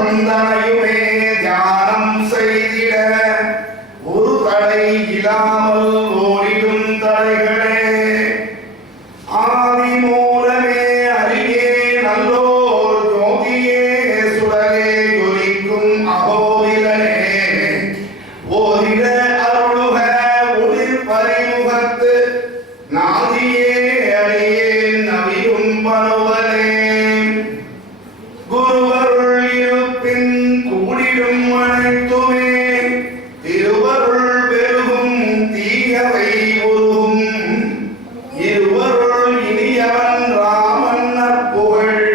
வந்தனையுமே தியானம் செய்திட ஒரு தடை இல்லாமல் ஓடிடும் தடைகளே ஆதி மூலமே அருகே நல்லோர் ஜோதியே சுடரே ஜொலிக்கும் அகோவிலனே ஓரிட அருளுக ஒளிர் பரிமுகத்து நாதியே அடியே நவியும் பனுவனே குருவருள் இருப்பின் கூடிடும் அனைத்துமே திருவருள் பெருகும் தீயவை உருகும் இருவருள் இனியவன் ராமன் நற்புகழ்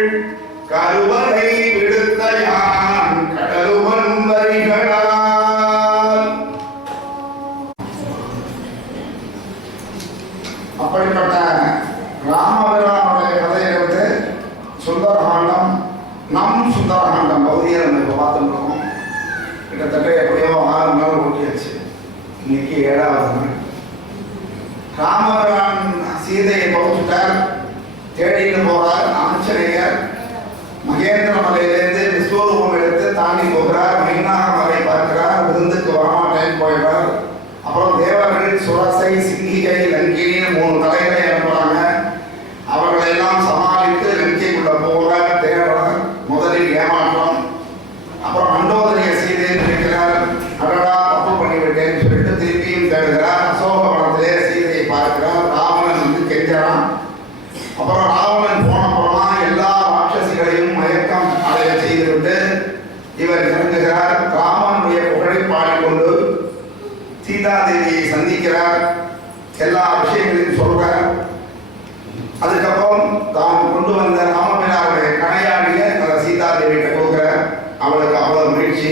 கருவறை விடுத்த யான் கடலுவன் வரிகளால். அப்படிப்பட்ட ராமபிரானுடைய கதையை வந்து சுந்தரகாண்டம் நம் சுந்தரகாண்டம் பகுதியை நம்ம இப்போ பார்த்துருக்கோம். கிட்டத்தட்ட எப்படியோ 6 நாள் ஓட்டியாச்சு. இன்னைக்கு 7வது நாள். ராமபிரான் சீதையை பகுத்துட்டார், தேடிட்டு போறார். ஆஞ்சநேயர் மகேந்திர மலையிலேருந்து விஸ்வரூபம் எடுத்து தாண்டி போகிறார். மைனாக மலை பார்க்கிறார். விருந்துக்கு வரமாட்டேன்னு போயிடுறார். அப்புறம் தேவர்கள் சுரசை சிங்கிகை லங்கின்னு 3 தலைகளை அனுப்புறாங்க. அவர்களை எல்லாம் சமாளித்து லங்கைக்குள்ள போகிறார். தேடுறார். முதலில் ஏமாற்றம். அப்புறம் மண்டோதரிய சீதையை நினைக்கிறார். அடடா தப்பு பண்ணிவிட்டேன்னு சொல்லிட்டு திருப்பியும் தேடுகிறார். அசோகவனத்திலே சீதையை பார்க்கிறார். ராவணன் வந்து கெஞ்சறான். அப்புறம் ராவணன் போனப்புறமா எல்லா ராட்சசிகளையும் மயக்கம் அடைய செய்துவிட்டு இவர் இறங்குகிறார். ராமனுடைய புகழை பாடிக்கொண்டு சீதாதேவியை சந்திக்கிறார். எல்லா விஷயங்களையும் சொல்றார். அதுக்கப்புறம் தான் கொண்டு வந்த ராமபிரானுடைய கணையாடிய அதை சீதாதேவியிட்ட கொடுக்குறார். அவளுக்கு அவ்வளவு மகிழ்ச்சி.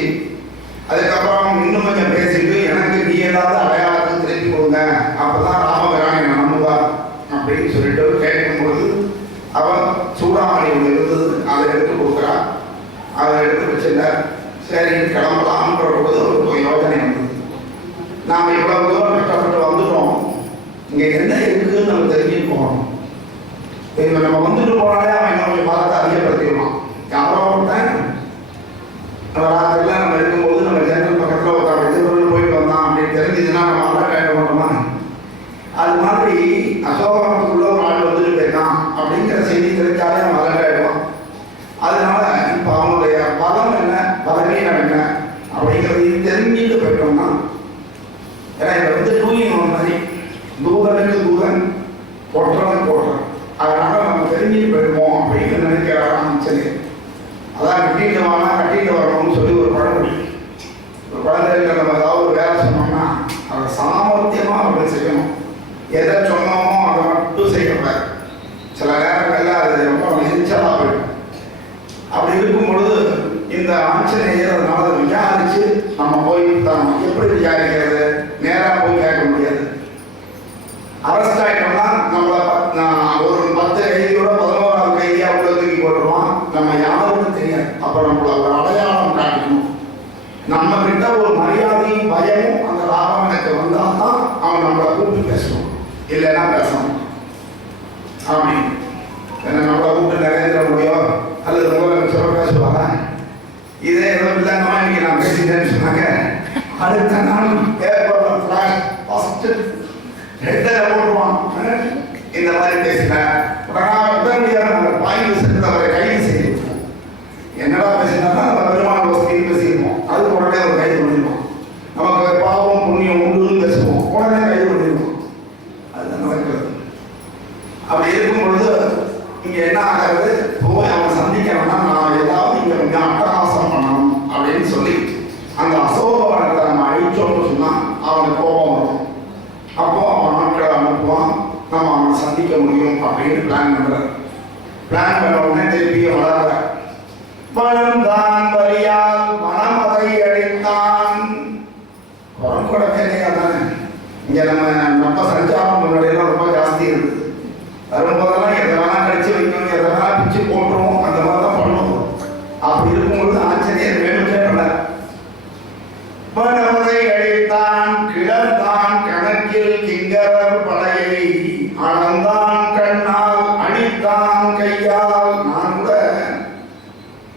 அதுக்கப்புறம் இன்னும் கொஞ்சம் பேசிட்டு எனக்கு நீ ஏதாவது அடையாளத்துக்கு திருப்பி கொடுங்க, அப்பதான் ராமபிரான் என்னை நம்புவார் அப்படின்னு சொல்லிட்டு கேட்கும்போது அவன் சூடாமணி ஒன்று இருந்தது, அதை எடுத்து கொடுக்குறான். அதை எடுத்து வச்சிருந்தார். சரி கிளம்பலாம்ன்ற போது ஒரு யோசனை வந்தது. நாம் இவ்வளவு தூரம் கஷ்டப்பட்டு வந்துட்டோம், இங்கே என்ன இருக்குன்னு நம்ம தெரிஞ்சுட்டு போகணும். இப்போ நம்ம வந்துட்டு போனாலே அவன் நம்மளுடைய பலத்தை அதிகப்படுத்திடுவான். யாரோ ஒருத்தன் நம்ம ராத்திரிலாம் நம்ம இருக்கும்போது நம்ம ஜன்னல் பக்கத்தில் உட்காந்து திருவள்ளுவர் போயிட்டு வந்தான் அப்படின்னு தெரிஞ்சதுன்னா நம்ம நல்லா கேட்க மாட்டோமா? அது மாதிரி அசோகத்துக்குள்ள ஒரு ஆள் வந்துட்டு போயிருக்கான் அப்படிங்கிற செய்தி தெரிஞ்சாலே அவன் நல்லா கேட்பான். அதனால இப்போ அவனுடைய பலம் என்ன, பலவீனம் என்ன அப்படிங்கிறதையும் தெரிஞ்சுட்டு போயிட்டோம்னா, ஏன்னா இதை வந்து டூயிங் ஒன் மாதிரி தூதனுக்கு தூதன் போட்டுறவன் போடுறான். அதனால நம்ம தெரிஞ்சுட்டு போயிடுவோம் அப்படின்னு நினைக்கிறான். சரி அதான் கட்டிட்டு வாங்க கட்டிட்டு வரணும்னு சொல்லி ஒரு பழமொழி. ஒரு குழந்தைகளுக்கு நம்ம ஏதாவது ஒரு வேலை சொன்னோம்னா அதை சாமர்த்தியமாக அப்படி செய்யணும். எதை சொன்னோமோ அதை மட்டும் செய்யக்கூடாது. சில நேரங்களில் அது ரொம்ப நெஞ்சலாக போயிடும். அப்படி இருக்கும் பொழுது இந்த ஆஞ்சநேயர் அதனால அதை விசாரிச்சு நம்ம போய் தான் எப்படி விசாரிக்கிறது, நேராக போய் கேட்க முடியாது. அரெஸ்ட் ஆகிட்டோம்னா நம்மளை ஒரு 10 கைதியோட 11வது கைதியா உள்ள தூக்கி போட்டுருவான். நம்ம யாருக்கும் தெரியாது. அப்புறம் நம்மள ஒரு அடையாளம் காட்டணும். நம்ம கிட்ட ஒரு மரியாதையும் பயமும் அந்த ராவணனுக்கு வந்தால் தான் அவன் நம்மளை கூப்பிட்டு பேசணும், இல்லைன்னா பேசணும் அப்படின்னு. என்ன நம்மளை கூப்பிட்டு நிறைய முடியும் அல்லது முதலமைச்சர் பேசுவாங்க. இதே எதுவும் இல்லைன்னா இன்னைக்கு நான் பேசிட்டேன்னு சொன்னாங்க. அடுத்த நாள் பேப்பர்ல ஃபிளாஷ் ஃபர்ஸ்ட் ஹெட்டரை போடுவான். இந்த மாதிரி பேசினேன் பாய்ந்து சென்று அவரை கைது செய்திருப்போம். என்னடா பேசினா நம்ம பெருமாள் வசதியும் பேசியிருப்போம். அது உடனே அவர் கைது பண்ணிருப்போம். நமக்கு பாவம் புண்ணியம் உண்டுன்னு பேசுவோம், உடனே கைது பண்ணிருப்போம். அதுதான் நடக்கிறது. அப்படி இருக்கும் பொழுது இங்க என்ன ஆகிறது, போய் அவன் சந்திக்கணும்னா நான் ஏதாவது இங்க கொஞ்சம் அட்டகாசம் பண்ணணும் அப்படின்னு சொல்லி அந்த அசோகவனத்தை நம்ம அழிச்சோம்னு சொன்னா அவனுக்கு கோபம் வரும். அப்போ அவன் ஆட்களை அனுப்புவான், நம்ம அவனை சந்திக்க முடியும் அப்படின்னு பிளான் பண்றார். பிளான் பண்ண உடனே திருப்பியும் வளர்ற வளர்ந்தான் வரியால் மனமதை அழித்தான். குரங்கோட வேலையா தானே. இங்க நம்ம சஞ்சாரம் முன்னாடியெல்லாம் ரொம்ப ஜாஸ்தி இருக்குது. வரும்போதெல்லாம் எதை வேணா கடிச்சு வைக்கணும், எதை வேணா பிச்சு போட்டுருவோம், அந்த மாதிரி தான் பண்ணுவோம். அப்படி இருக்கும்பொழுது ஆஞ்சநேயர் வேணும்னே பண்ணார். மனமதை அழித்தான் கிளர்ந்தான் கணக்கில் கிங்கரர் படையை அளந்தான் கண்ணால் அணித்தான் கையால். நான் கூட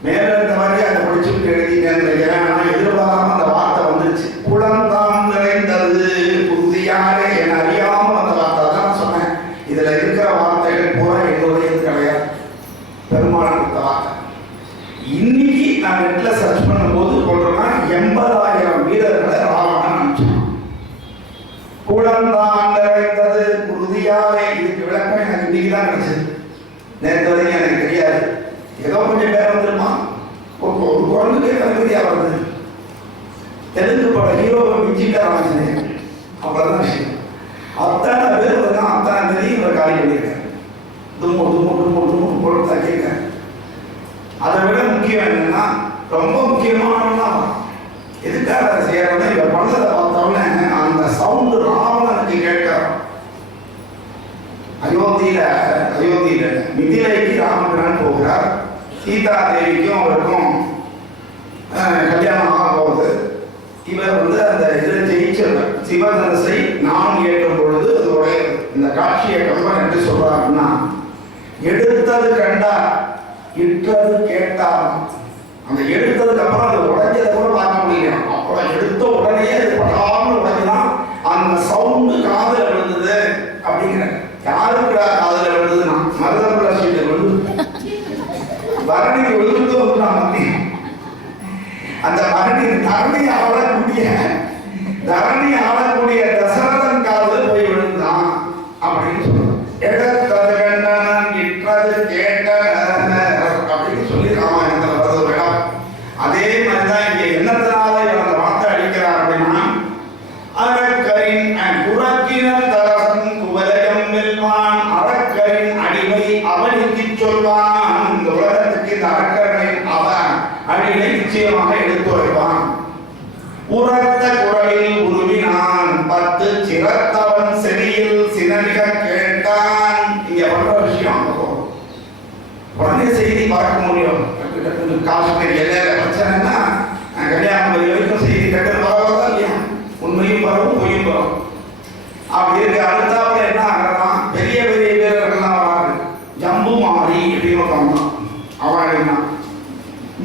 மேல இருந்த மாதிரி அதை படிச்சுட்டு சொல்லியிருப்பீங்கன்னு நினைக்கிறேன். ஆனால் எதிர்பாராம அந்த வார்த்தை வந்துருச்சு. குளம்தான் நிறைந்தது புதியாரே என அறியாமல் அந்த வார்த்தை தான் சொன்னேன். இதுல இருக்கிற வார்த்தைகள் பூரா எங்களுடைய கிடையாது, பெருமாள் கொடுத்த வார்த்தை. இன்னைக்கு நான் நெட்ல சர்ச் பண்ணும்போது சொல்றேன்னா 80,000 வீரர்களை ராவணன் அனுப்பிச்சான். குளம்தான் நிறைந்தது உறுதியாவே. இதுக்கு விளக்கம் எனக்கு இன்னைக்கு தான் கிடைச்சது. நேற்று வரைக்கும் எனக்கு தெரியாது. ஏதோ கொஞ்சம் பேர் வந்துருமா, ஒரு குழந்தைக்கு கல்வியா வருது. தெலுங்கு பட ஹீரோவை மிஞ்சிட்டா ராஜனேன், அவ்வளவுதான் விஷயம். அத்தனை பேர் வந்து அத்தனை பேரையும் இவர் காலி பண்ணியிருக்காரு. தும்மு தும்மு தும்மு தும்மு போட்டு தக்கியிருக்காரு. அதை விட முக்கியம் என்னன்னா, ரொம்ப முக்கியமானவனா எதுக்காக அதை செய்யறதுன்னா, இவர் பண்ணதை பார்த்தோன்னே அந்த சவுண்டு ராவணனுக்கு கேட்கிறான். அயோத்தியில மிதிலைக்கு ராமபிரான் போகிறார். சீதா தேவிக்கும் அவருக்கும் கல்யாணம் ஆக போகுது. இவர் வந்து அந்த இதில் ஜெயிச்சிருந்தார். சிவதனுசை நான் ஏற்றும் பொழுது அது உடையது. இந்த காட்சியை கம்பன் என்று சொல்றாருன்னா, எடுத்தது கண்டார், இட்டது கேட்டார். அந்த எடுத்ததுக்கு அப்புறம் அது உடைஞ்சதை கூட பார்க்க முடியல. அப்புறம் எடுத்த உடனே அது படாமல் உடைஞ்சுதான் அந்த சவுண்டு காதல விழுந்தது அப்படிங்கிற. யாருக்கு காதல விழுந்ததுன்னா மருதமுள்ள சீட்டு விழுந்து வரணி விழுந்து வந்து நான் மத்திய அந்த தரணி ஆளக்கூடிய தசரதன் காதல் போய் விழுந்தான் அப்படின்னு சொல்றான். எடுத்தது கண்டான், இட்டது கேட்டான் அப்படின்னு சொல்லி ராமாயணத்துல வருது ஒரு இடம். அதே மாதிரிதான் இங்க என்னத்தினால அந்த வார்த்தை அடிக்கிறார் அப்படின்னா, அரக்கரின் புறக்கின தரசன் குவலயம் வெல்வான், அரக்கரின் அடிமை அவனுக்கு சொல்வான். இந்த உலகத்துக்கு இந்த அரக்கர்களின் அவன் அடிமை நிச்சயமாக எடுத்துரைப்பான். உரத்த குரலில் உருவினான், 10 சிரத்தவன் செடியில் சினமிக கேட்டான். இங்க பண்ற விஷயம் உடனே செய்தி பார்க்க முடியும். காஷ்மீர் எல்லையில பிரச்சனைனா கன்னியாகுமரி வரைக்கும் செய்தி கட்டணம் பரவாதான் இல்லையா? உண்மையும் பரவும், பொய்யும் பரவும். அப்படி இருக்கு. அடுத்தாப்புல என்ன ஆகலாம், பெரிய பெரிய வீரர்கள்லாம் வராது. ஜம்பு மாறி அப்படின்னு சொன்னான். அவன்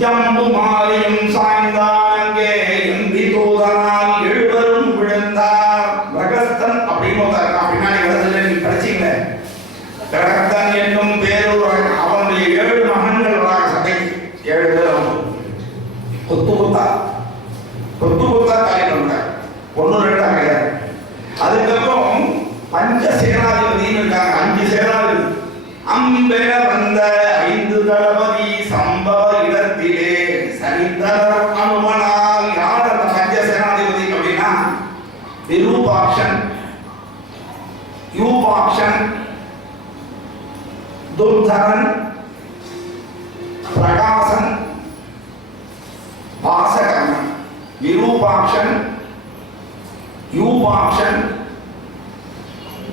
ஜம்பு மாறியும் சாய்ந்தாங்கே எம்பி தூதனால் எழுவரும் விழுந்தார். பிரகஸ்தன் அப்படின்னு பின்னாடி வருதுல, நீ படிச்சீங்கள. பிரகஸ்தன் என்னும் பேரூர் அவனுடைய 7 மகன்கள் வராங்க சண்டைக்கு. 7 பேர் கொத்து கொத்தா காலி பண்ணார். 1-2 கிடையாது. அதுக்கப்புறம் பஞ்ச சேனாதிபதினு இருக்காங்க. 5 சேனாதிபதி. அம்பென வந்த 5 தளபதி சம்பவ இடத்திலே சரிந்தனர் அனுமனால். யார் அந்த பஞ்ச சேனாதிபதி அப்படின்னா, விரூபாக்ஷன், யூபாக்ஷன், துர்தரன், பிரகாசன், வாசகர்ணன். விரூபாக்ஷன், யூபாக்ஷன்,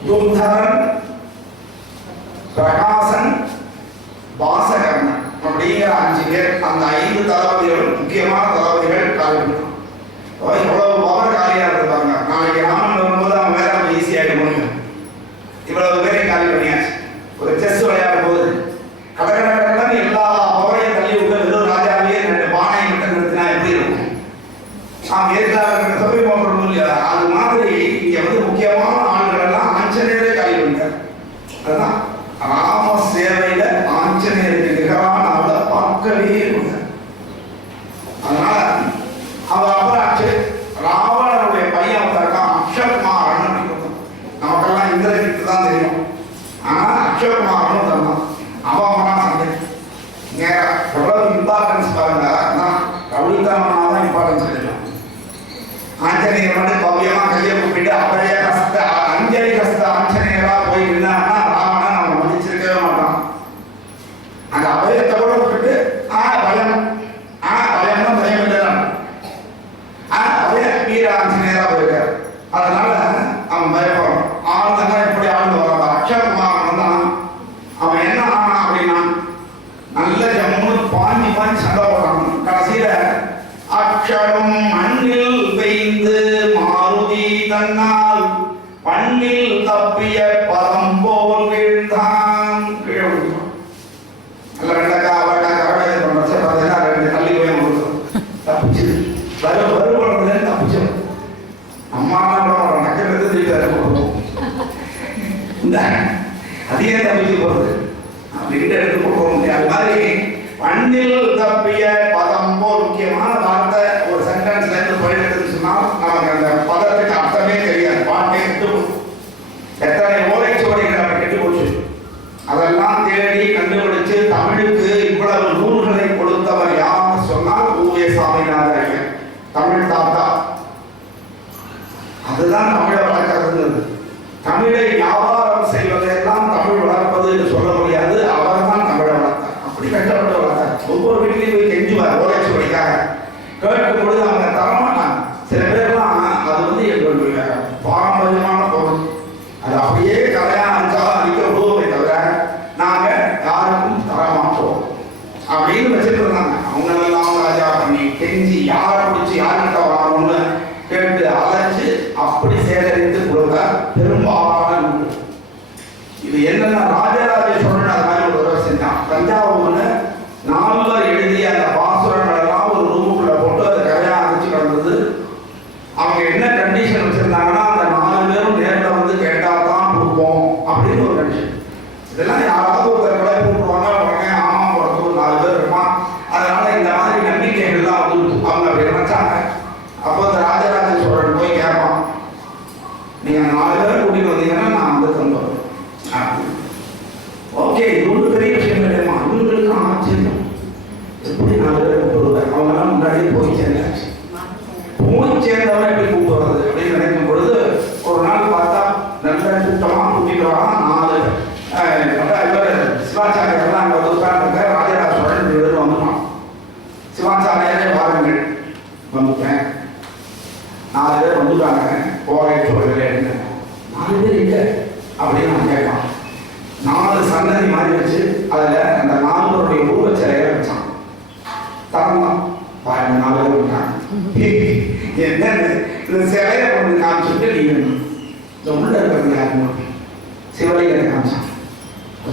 துர்தரன், பிரகாசன், வாசகர்ணன் அப்படிங்கிற 5 பேர். அந்த 5 தளபதிகள் முக்கியமான தளபதிகள் காலியா. இவ்வளவு பவர் காலியா இருப்பாங்க. நாளைக்கு ராமன் வரும்போது அவன் வேற ஈஸியாக முடியும். இவ்வளவு பேரை காலி பண்ணியாச்சு. ஒரு செஸ் விளையாடும் போது கடற்கடன் எல்லா பவரையும் தள்ளி விட்டு வெறும் ராஜாவையே 2 பானை மட்டும் நிறுத்தினா எப்படி இருக்கும்? நாம் ஏற்காக தொகை போடுறோம் இல்லையா? அது மாதிரி இங்க வந்து முக்கியமான ஆளுகள் எல்லாம் ஆஞ்சநேயரே காலி பண்ணிட்டார். அதுதான் ராம சேவையில ஆஞ்சநேயருக்கு நிகரான அவளை பார்க்கவே முடியாது. அதனால அவ அப்புறம் தமிழ் தாத்தா. அதுதான் தமிழை வளர்க்கறதுங்கிறது. தமிழை வியாபாரம் செய்வதெல்லாம் தமிழ் வளர்ப்பது என்று சொல்ல முடியாது. அவர் தான் தமிழை வளர்த்தார். அப்படி கஷ்டப்பட்டு வளர்த்தார். ஒவ்வொரு வீட்லையும் போய் கெஞ்சுவார் ஓலைச்சு படிக்காக. கேட்கும் பொழுது அவங்க தரமாட்டாங்க. சில பேர்லாம் அது வந்து எங்களுடைய பாரம்பரியமான பொருள், அது அப்படியே கலையா அடிச்சாலும் அடிக்க விடுவோமே தவிர நாங்க யாருக்கும் தரமாட்டோம் அப்படின்னு வச்சுட்டு இருந்தாங்க. அவங்களெல்லாம் ராஜா பண்ணி கெஞ்சி யாரை பிடிச்சி யார்கிட்ட வரணும்னு கேட்டு அலைச்சு அப்படி சேகரித்து கொடுக்க பெரும்பாலான நூல். இது என்னன்னா ராஜராஜ சோழன் அது மாதிரி ஒரு தடவை செஞ்சான். தஞ்சாவூர்ல நால்வர் எழுதிய அந்த பாசுரங்கள் எல்லாம் ஒரு ரூமுக்குள்ள போட்டு அதை கரையா அரைச்சு கிடந்தது. அவங்க என்ன கண்டிஷன் வச்சிருந்தாங்கன்னா அந்த 4 பேரும் நேரில் வந்து கேட்டா தான் கொடுப்போம் அப்படின்னு ஒரு கண்டிஷன். இதெல்லாம் யாராவது ஒருத்தர் கடை கூப்பிடுவாங்க, உடனே ஆமா போடுறது ஒரு 4 பேர் இருப்பான். அதனால இந்த மாதிரி நம்பிக்கைகள்லாம் வந்து அவங்க அப்படி நினைச்சாங்க. அப்போ இந்த ராஜராஜ சோழன் போய் கேட்பான், நீங்க 4 பேரை கூட்டிட்டு வந்தீங்கன்னா நான் வந்து தந்துடுறேன். ஓகே, இது ஒன்றும் பெரிய விஷயம் இல்லையா? இவங்களுக்கு ஆச்சரியம், எப்படி 4 பேரை கூப்பிடுவார்? அவங்கெல்லாம் முன்னாடியே போய் சேர்ந்தாச்சு. போய் சேர்ந்தவரை எப்படி கூப்பிடுறது அப்படின்னு நினைக்கும் பொழுது ஒரு நாள் பார்த்தா நல்ல கூட்டமா கூட்டிட்டு வரான். 4 சிவாச்சாரியெல்லாம் அங்கே வந்து உட்கார்ந்து ராஜராஜ சோழன் வீடு வந்துட்டான். சிவாச்சாரியாரே வாருங்கள், வந்துட்டேன், 4 பேர் வந்துட்டாங்க, போரை சொல்கிறேன். 4 பேர் இல்லை அப்படின்னு நான் கேட்பான். 4 சன்னதி மாதிரி வச்சு அதில் அந்த 4 பேருடைய உருவச்சிலையை வச்சான். தரந்தான் பாருங்க, 4 பேர் இருக்காங்க. என்ன இந்த சிலையை கொண்டு காமிச்சுட்டு நீங்க இந்த உள்ள இருக்கிறது யாருமா சிவலிங்கத்தை காமிச்சான்.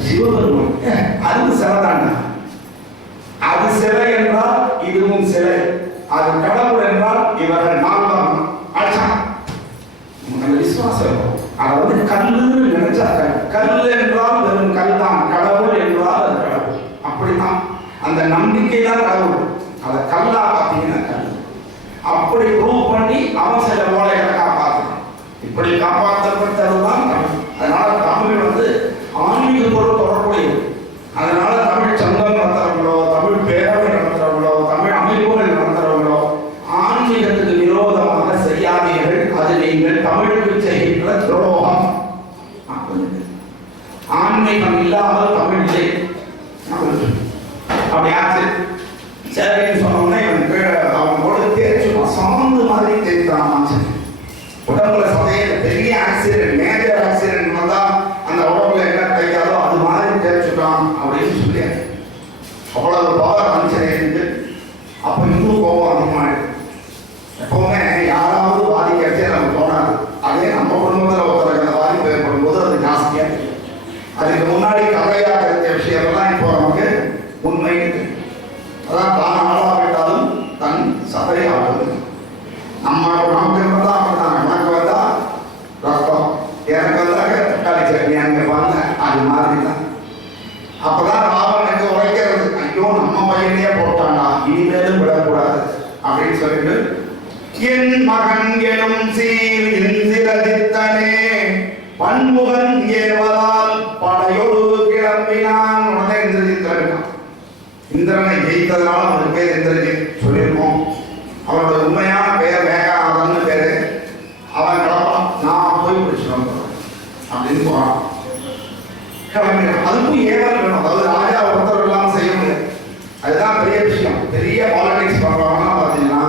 சிவபெருமான் அது சிலை தாண்டா. அது சிலை என்றால் இதுவும் சிலை, அது கடவுள் என்றால் இவர்கள் 4 தான் அடிச்சான். அந்த விசுவாசம் அதை வந்து கல்லுன்னு நினைச்சாங்க. கல் என்றால் வெறும் கல் தான், கடவுள் என்றால் அது கடவுள். அப்படித்தான் அந்த நம்பிக்கை தான் கடவுள். அதை கல்லா பார்த்தீங்கன்னா கல். அப்படி ப்ரூவ் பண்ணி அவன் சில ஓலைகளை காப்பாற்றணும். இப்படி காப்பாற்றப்பட்டதுதான் தமிழ். அதனால தமிழ் வந்து ஆன்மீகத்தோடு தொடர்புடையது. அதனால தமிழ் சங்கம் நடத்துறவங்களோ, தமிழ் பேரவை நடத்துறவங்களோ, தமிழ் அமைப்புகள் நடத்துறவங்களோ ஆன்மீகத்துக்கு விரோதமாக செய்யாதீர்கள், அது நீங்கள் தமிழுக்கு செய்கின்ற துரோகம். ஆன்மீகம் இல்லாமல் தமிழ் இல்லை. அப்படி ஆச்சு. சரின்னு சொன்னோம்னா இவன் கீழே அவன் கூட தேய்ச்சுமா சாந்து மாதிரி தேய்த்தான். உடம்புல சதைய பெரிய ஆக்சிடென்ட், மேஜர் ஆக்சிடென்ட் வந்தா அந்த உடம்புல என்ன கையாலோ அது மாதிரி தேய்ச்சுட்டான் அப்படின்னு சொல்லி அவ்வளவு பவர் மனுஷனே இருக்கு. அப்ப இன்னும் கோபம் அதிகமாயிடுது. எப்பவுமே யாராவது பாதிக்கிறதே நமக்கு தோணாது. அதே நம்ம குடும்பத்தில் ஒருத்தர் பாதிப்பு ஏற்படும் போது அது ஜாஸ்தியா இருக்கு. அதுக்கு முன்னாடி கதையாக இருந்த விஷயம்லாம் இப்போ நமக்கு உண்மை இருக்கு. அதான் தான் ஆளாவிட்டாலும் தன் சதை ஆகுது. நமக்கு இருந்தா அப்படிதான். எனக்கு வந்தா ரத்தம், எனக்கு வந்தாக்க தக்காளி சட்னி அங்கே வாங்க, அது மாதிரி தான். அப்பதான் ராவனுக்கு உரைக்கிறது, ஐயோ நம்ம பையனையே போட்டானா, இனிமேலும் விடக்கூடாது அப்படின்னு சொல்லிட்டு என் மகன் எனும் சீர் இந்திரதித்தனே பன்முகன் ஏவதால் படையோடு கிளம்பினான். உடனே இந்திரஜித் இருக்கான். இந்திரனை ஜெயித்ததுனால அவனுக்கு பேர் இந்திரஜித் சொல்லியிருக்கோம். அவனோட உண்மையான பெயர் மேகநாதன் பேரு. அவன் கிளம்பலாம், நான் போய் பிடிச்சிட்டு அப்படின்னு போறான். கிளம்பினான். அதுக்கும் ஏவல் வேணும். அதாவது ராஜா ஒருத்தர் எல்லாம் செய்ய முடியாது. அதுதான் பெரிய விஷயம். பெரிய பாலிடிக்ஸ் பண்றவங்கன்னா பார்த்தீங்கன்னா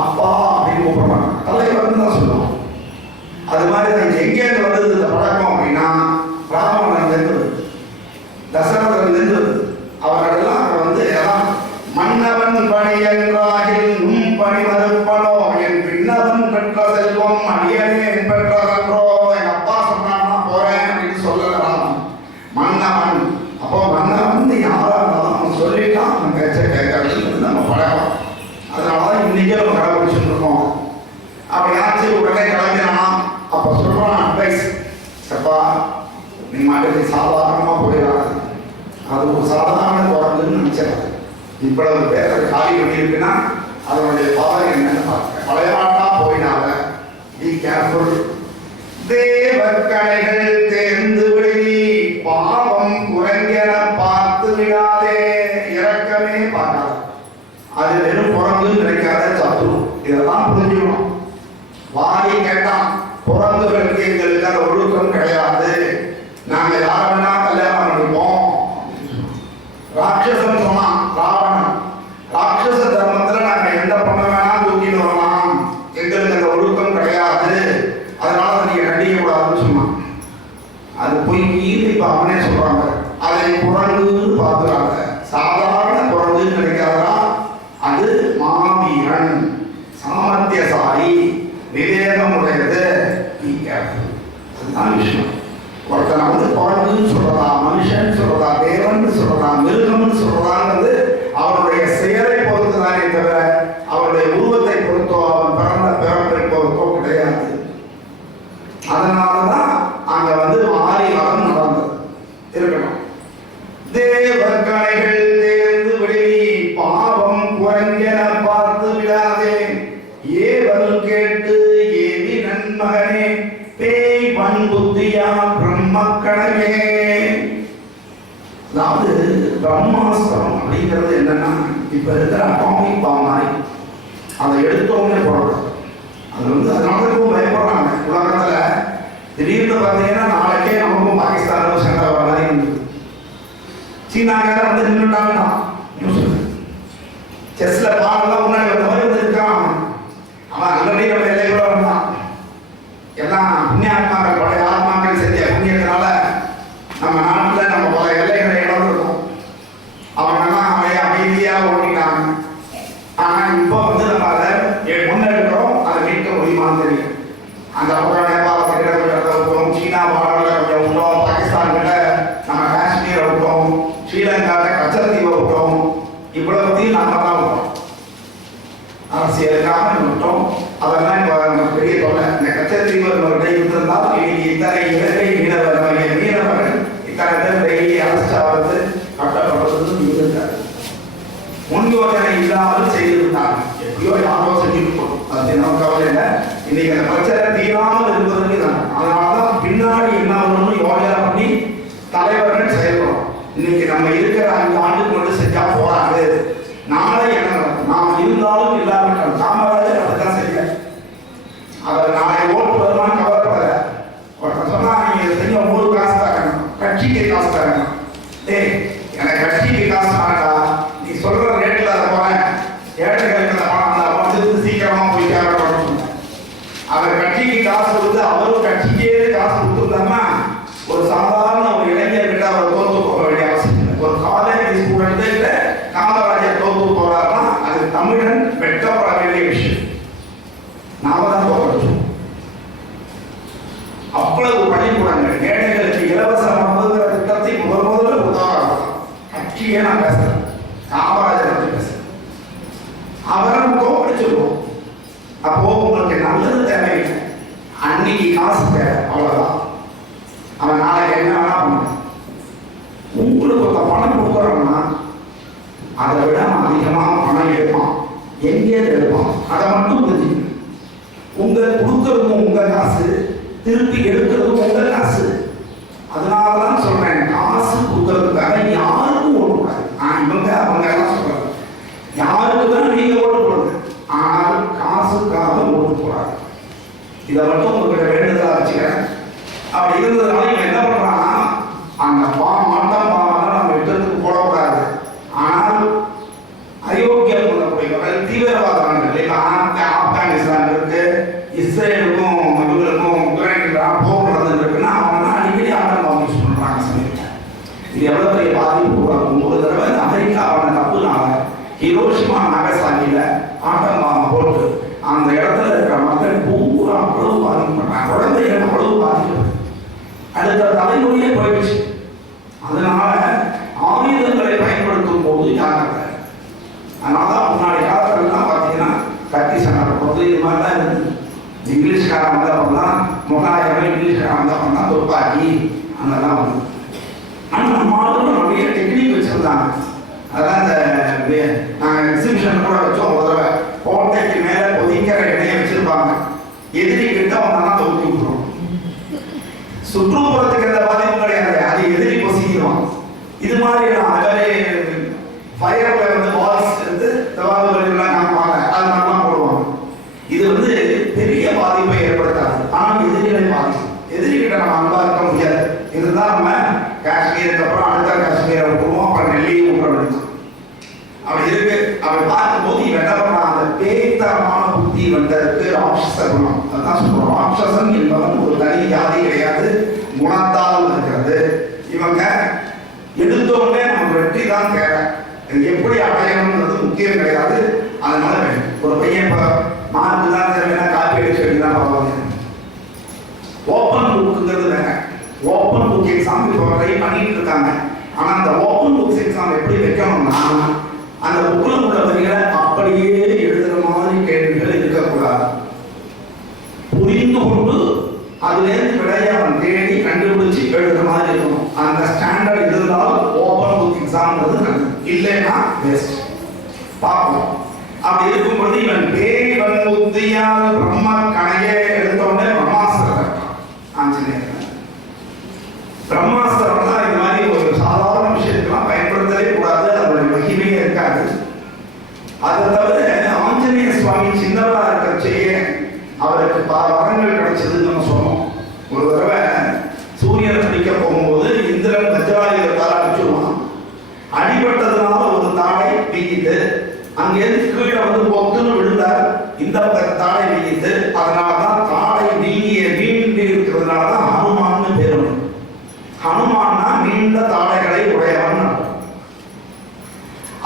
அப்பா அப்படின்னு கூப்பிடுறாங்க, தலைவர்னு தான் சொல்லுவாங்க. அது மாதிரி தான் எங்கேருந்து வந்தது இந்த பழக்கம் அப்படின்னா ராவணன்லேருந்து வருது, தசரதன்லேருந்து வருது. அவர்களெல்லாம் அங்கே வந்து எல்லாம் மன்னவன் பணி என்றாகில் நும் பணி மறுப்பனோ, என் பின்னவன் பெற்ற செல்வம் அடியனே பெற்றதன்றோ. என் அப்பா சொன்னான்னா போறேன் அப்படின்னு சொல்லலாம். மன்னவன், அப்போ மன்னவன் யாரா இருந்தாலும் அவன் சொல்லிட்டான், அவன் பேச்ச கேட்கறது நம்ம பழக்கம். அதனாலதான் இன்னைக்கே நம்ம கடைபிடிச்சுட்டு இருக்கோம். அப்படி ஆச்சு. உடனே கிளம்பினா அப்ப சொல்றான் அட்வைஸ், சப்பா நீ மாட்டுக்கு சாதாரணமா போயிடாது, அது ஒரு சாதாரண குரங்குன்னு நினைச்சாரு. இவ்வளவு பேர் அது காலி பண்ணியிருக்குன்னா அதனுடைய பவர் என்னன்னு பார்க்க பழையாட்டா போயினால பி கேர்ஃபுல். தேவக்கணைகள் தேர்ந்து விழி பாவம் குரங்கென பார்த்து விடாதே. இறக்கமே பார்க்காது. அது வெறும் குரங்கு நினைக்காத சத்துரு. இதெல்லாம் புரிஞ்சுக்கணும். வாரி கேட்டான், குரங்குகளுக்கு எங்களுக்கு அந்த ஒழுக்கம் கிடையாது, நாங்க யார வேணா கல்யாணம் பண்ணிப்போம். ராட்சசன் சொன்னான், ராவணன், ராட்சச தர்மத்துல நாங்க எந்த பண்ண வேணா தூக்கிட்டு வரலாம், எங்களுக்கு அந்த ஒழுக்கம் கிடையாது, அதனால நீங்க கண்டிக்க கூடாதுன்னு சொன்னான். அது போய் இப்ப அவனே சொல்றாங்க, அதை குரங்குன்னு பார்த்துறாங்க. சாதாரண குரங்குன்னு நினைக்காதா, அது மாவீரன், சாமர்த்தியசாலி, விவேகம் உடையது. அதுதான் விஷயம். ஒருத்தனை வந்து குரங்குன்னு சொல்றதா, மனுஷன் சொல்றதா, தேவன் சொல்றதா, மிருகம்னு சொல்றதாங்கிறது அவருடைய செயலை பொறுத்து தானே தவிர அவருடைய உருவத்தை பொறுத்தோ அவன் பிறந்த பிறப்பை பொறுத்தோ கிடையாது. அதனாலதான் அங்க வந்து மாறி வரம் நடந்தது இருக்கணும். தேவக்கணைகள் தேர்ந்து விடுவி, பாவம் குரங்கென பார்த்து விடாதே, ஏவல் கேட்டு ஏவி நன்மகனே, பேய் பண்புத்தியா பிரம்மக்கணமே. அதாவது பிரம்மாஸ்திரம் அப்படிங்கிறது என்னன்னா, இப்ப இருக்கிற அட்டாமிக் பாம் மாதிரி அதை எடுத்தோடனே போடுறது. அது வந்து அதனால பயப்படுறாங்க உலகத்துல. திடீர்னு பார்த்தீங்கன்னா நாளைக்கே நமக்கும் பாகிஸ்தானுக்கும் சண்டை வர மாதிரி இருந்தது. சீனாக்கார வந்து நின்றுட்டாங்கன்னா நியூஸ் செஸ்ல பாடலாம் முன்னாடி வந்த மாதிரி வந்து இருக்கான். அவன் ஆல்ரெடி நம்ம எல்லை கூட வந்தான். எல்லாம் புண்ணியாத்மாக்கள், பழைய ஆத்மாக்கள் செஞ்ச புண்ணியத்தினால நம்ம நாட்டில் நம்ம பல எல்லைகளை இடம் இருக்கும். அவங்கெல்லாம் அமைதியா ஓட்டிட்டாங்க. ஆனா இப்போ வந்து நம்ம அதை முன்னெடுக்கிறோம், அதை மீட்க முடியுமான்னு தெரியும். அந்த பக்கம் நேபாளத்துக்கிட்ட கொஞ்சம் விட்டோம், சீனா பார்டர்ல கொஞ்சம் விட்டோம், பாகிஸ்தான் கிட்ட நம்ம காஷ்மீரை விட்டோம், ஸ்ரீலங்காவில கச்சத்தீவை விட்டோம். இவ்வளவுத்தையும் நம்ம தான் விட்டோம், அரசியலுக்காக விட்டோம். அதெல்லாம் இப்போ பெரிய தொல்லை. இந்த கச்சத்தீவு இருந்திருந்தால் இன்னைக்கு இத்தனை இலங்கை மீனவர்கள் இத்தனை பேர் டெய்லி அரெஸ்ட் ஆகிறது, கட்டப்படுறது இருக்காரு. முன் யோசனை இல்லாமல் செய்திருந்தாங்க. எப்படியோ யாரோ செஞ்சுருக்கோம், அது நம்ம கவலை இல்லை. இன்னைக்கு அந்த பிரச்சனை தீராமல் இருப்பதற்கு தான். அதனாலதான் பின்னாடி என்ன பண்ணணும் யோசனை பண்ணி தலைவர்கள் செயல்படும். இன்னைக்கு நம்ம இருக்கிற 5 ஆண்டுக்கு மட்டும் செஞ்சா போறாது, நாளை என்ன நடக்கும், நாம் இருந்தாலும் இல்லாமல் காமராஜர் அதுதான் செய்ய. அவர் நாளை ஓட்டு வருமானு கவலைப்பட. ஒருத்தர் சொன்னா நீங்க செஞ்ச 3 காசு தரணும், கட்சிக்கு காசு தரணும். எனக்கு கட்சிக்கு காசு தானடா, நீ சொல்ற ரேட்ல அதை போறேன், ஏழைகளுக்கு அந்த பணம் அந்த பணத்துக்கு சீக்கிரமா போய் தேவைப்படும். அவர் கட்சிக்கு காசு கொடுத்து அவரும் கட்சிக்கே காசு கொடுத்துருந்தாங்கன்னா ஒரு சாதாரண ஒரு இளைஞர்கிட்ட அவர் தோத்து போக வேண்டிய அவசியம் இல்லை. ஒரு காலேஜ் ஸ்டூடெண்ட் காமராஜர் தோத்து போறாருன்னா அது தமிழன் வெட்டப்பட வேண்டிய விஷயம். நாம தான் தோற்றோம். அவ்வளவு பள்ளிக்கூடங்கள் ஏழைகளுக்கு இலவச மருந்துங்கிற திட்டத்தை முதல்ல உதாரணம். கட்சியே நான் பேசுறேன், காமராஜர் பற்றி பேசுறேன். அவரை தோற்கடிச்சிருக்கோம். அப்போ உங்களுக்கு நல்லது தேவையில்லை, அன்னைக்கு காசு தேவை, அவ்வளவுதான். அவன் நாளைக்கு என்ன வேணா பண்ண. உங்களுக்கு ஒரு பணம் கொடுக்குறோம்னா அதை விட அதிகமாக பணம் எடுப்பான், எங்கே எடுப்பான், அதை மட்டும் புரிஞ்சுக்கணும். உங்க கொடுக்கறதும் உங்க காசு, திருப்பி எடுக்கிறதும் உங்க காசு. அதனாலதான் சொல்றேன், காசு கொடுக்கறதுக்காக யாருக்கும் ஓட்டு கூடாது. இவங்க அவங்க எல்லாம் சொல்றாங்க, யாருக்கு தான் நீங்க ஓட்டு போடுங்க, ஆனால் காசுக்காக ஓட்டு போடாது. இதை மட்டும் உங்ககிட்ட வேண்டுதலா வச்சுக்கிறேன். அப்படி இருந்ததுனால இவன் என்ன பண்றான்னா, அந்த மாட்டம் பாவெல்லாம் நம்ம யுத்தத்துக்கு போடக்கூடாது. ஆனால் அயோக்கிய கொள்ளக்கூடியவர்கள் தீவிரவாத நாடுகள் ஆப்கானிஸ்தான் இருக்கு, இஸ்ரேலுக்கும் இவங்களுக்கும் உக்ரைனுக்கும் போர் நடந்துருக்குன்னா அவங்க அடிக்கடி ஆட்டம் பாவம் யூஸ் பண்றாங்க. சமயத்தில் இது எவ்வளவு பெரிய பாதிப்பு உருவாக்கும். ஒரு தடவை அமெரிக்காவோட தப்புனால ஹிரோஷிமா நாகசாகியில ஆட்டம் பாவம் போட்டு அந்த இடத்துல இருக்கிற மக்கள் பூரா அவ்வளவு பாதிக்கப்படுறாங்க, குழந்தைகள் அவ்வளவு பாதிக்கப்படுது. அடுத்த தலைமுறையே போயிடுச்சு. அதனால ஆயுதங்களை பயன்படுத்தும் போது ஜாக்கிரதை. அதனாலதான் முன்னாடி காலத்துலாம் பார்த்தீங்கன்னா கத்தி சண்டை போடுறது இது மாதிரி தான் இருந்தது. இங்கிலீஷ்காரன் வந்தால் பண்ணலாம், முகாயிரம் இங்கிலீஷ்காரன் வந்தால் பண்ணலாம், துப்பாக்கி அதெல்லாம் வந்து. ஆனால் நம்ம ஆளுநர் நிறைய டெக்னிக் வச்சிருந்தாங்க. அதான் இந்த நாங்கள் எக்ஸிபிஷன் கூட வச்சோம். ஒரு தடவை கோட்டைக்கு மேலே கொதிக்கிற எண்ணெயை வச்சிருப்பாங்க. எதிரி கிட்ட வந்தாலும் தொகுத்தி விட்டுருவோம். சுற்றுப்புறத்துக்கு எந்த பாதிப்பும் கிடையாது, அது எதிரி பொசிக்கிறோம். இது மாதிரி அதே ஃபயர்ல வந்து வாய்ஸ் எடுத்து தவாதுலாம் காமிப்பாங்க, அது மாதிரிலாம் போடுவாங்க. ஒருத்தருக்கு ராட்சச குணம். அதான் சொல்றோம், ராட்சசன் என்பவன் ஒரு தனி ஜாதி கிடையாது, குணத்தால் இருக்கிறது. இவங்க எடுத்தோடனே நம்ம வெற்றி தான் தேவை, எப்படி அடையணும்ன்றது முக்கியம் கிடையாது. அதனால ஒரு பையன் இப்போ மார்க்கு தான் தேவைன்னா காப்பி அடிச்சு தான் பார்ப்பாங்க. ஓப்பன் புக்குங்கிறது வேற. ஓப்பன் புக் எக்ஸாம் இப்போ ட்ரை பண்ணிட்டு இருக்காங்க. ஆனால் அந்த ஓப்பன் புக்ஸ் எக்ஸாம் எப்படி வைக்கணும்னா அந்த புக்கில் உள்ள வரிகளை அப்படியே எழுதுற மாதிரி கேள்விகள் இருக்கக்கூடாது. புரிந்து கொண்டு அதுலேருந்து விடையை அவன் தேடி கண்டுபிடிச்சு எழுதுற மாதிரி இருக்கணும். அந்த ஸ்டாண்டர்ட் இருந்தால் ஓப்பன் புக் எக்ஸாம்ன்றது நல்லது, இல்லைன்னா பெஸ்ட் பார்ப்போம். அப்படி இருக்கும் பொழுது இவன் பேய்வன் புத்தியால் பிரம்ம கணையே எடுத்தோடனே பிரம்மாஸ்திரம் ஆஞ்சநேயர். பிரம்மாஸ்திரம் தான் இது மாதிரி ஒரு சாதாரண விஷயத்துக்கெல்லாம் பயன்படுத்தவே கூடாது, அதோடைய மகிமையே இருக்காது. அதை தவிர ஆஞ்சநேய சுவாமி சின்னவரா இருக்கிறச்சேயே அவருக்கு பல வரங்கள் கிடைச்சதுன்னு நம்ம சொன்னோம். ஒரு தடவை சூரியனை பிடிக்க போகும்போது இந்திரன் வஜ்ராயுதத்தால் அடிச்சுடுவான். அடிபட்டதுனால ஒரு தாடை வீங்கிட்டு அங்கேருந்து கீழே வந்து பொத்துன்னு விழுந்தார். இந்த தாடை வீங்கிட்டு, அதனாலதான் தாடை வீண்டு இருக்கிறதுனால தான் ஹனுமான்னு பேர். ஹனுமான்னா நீண்ட தாடைகளை உடையவன்.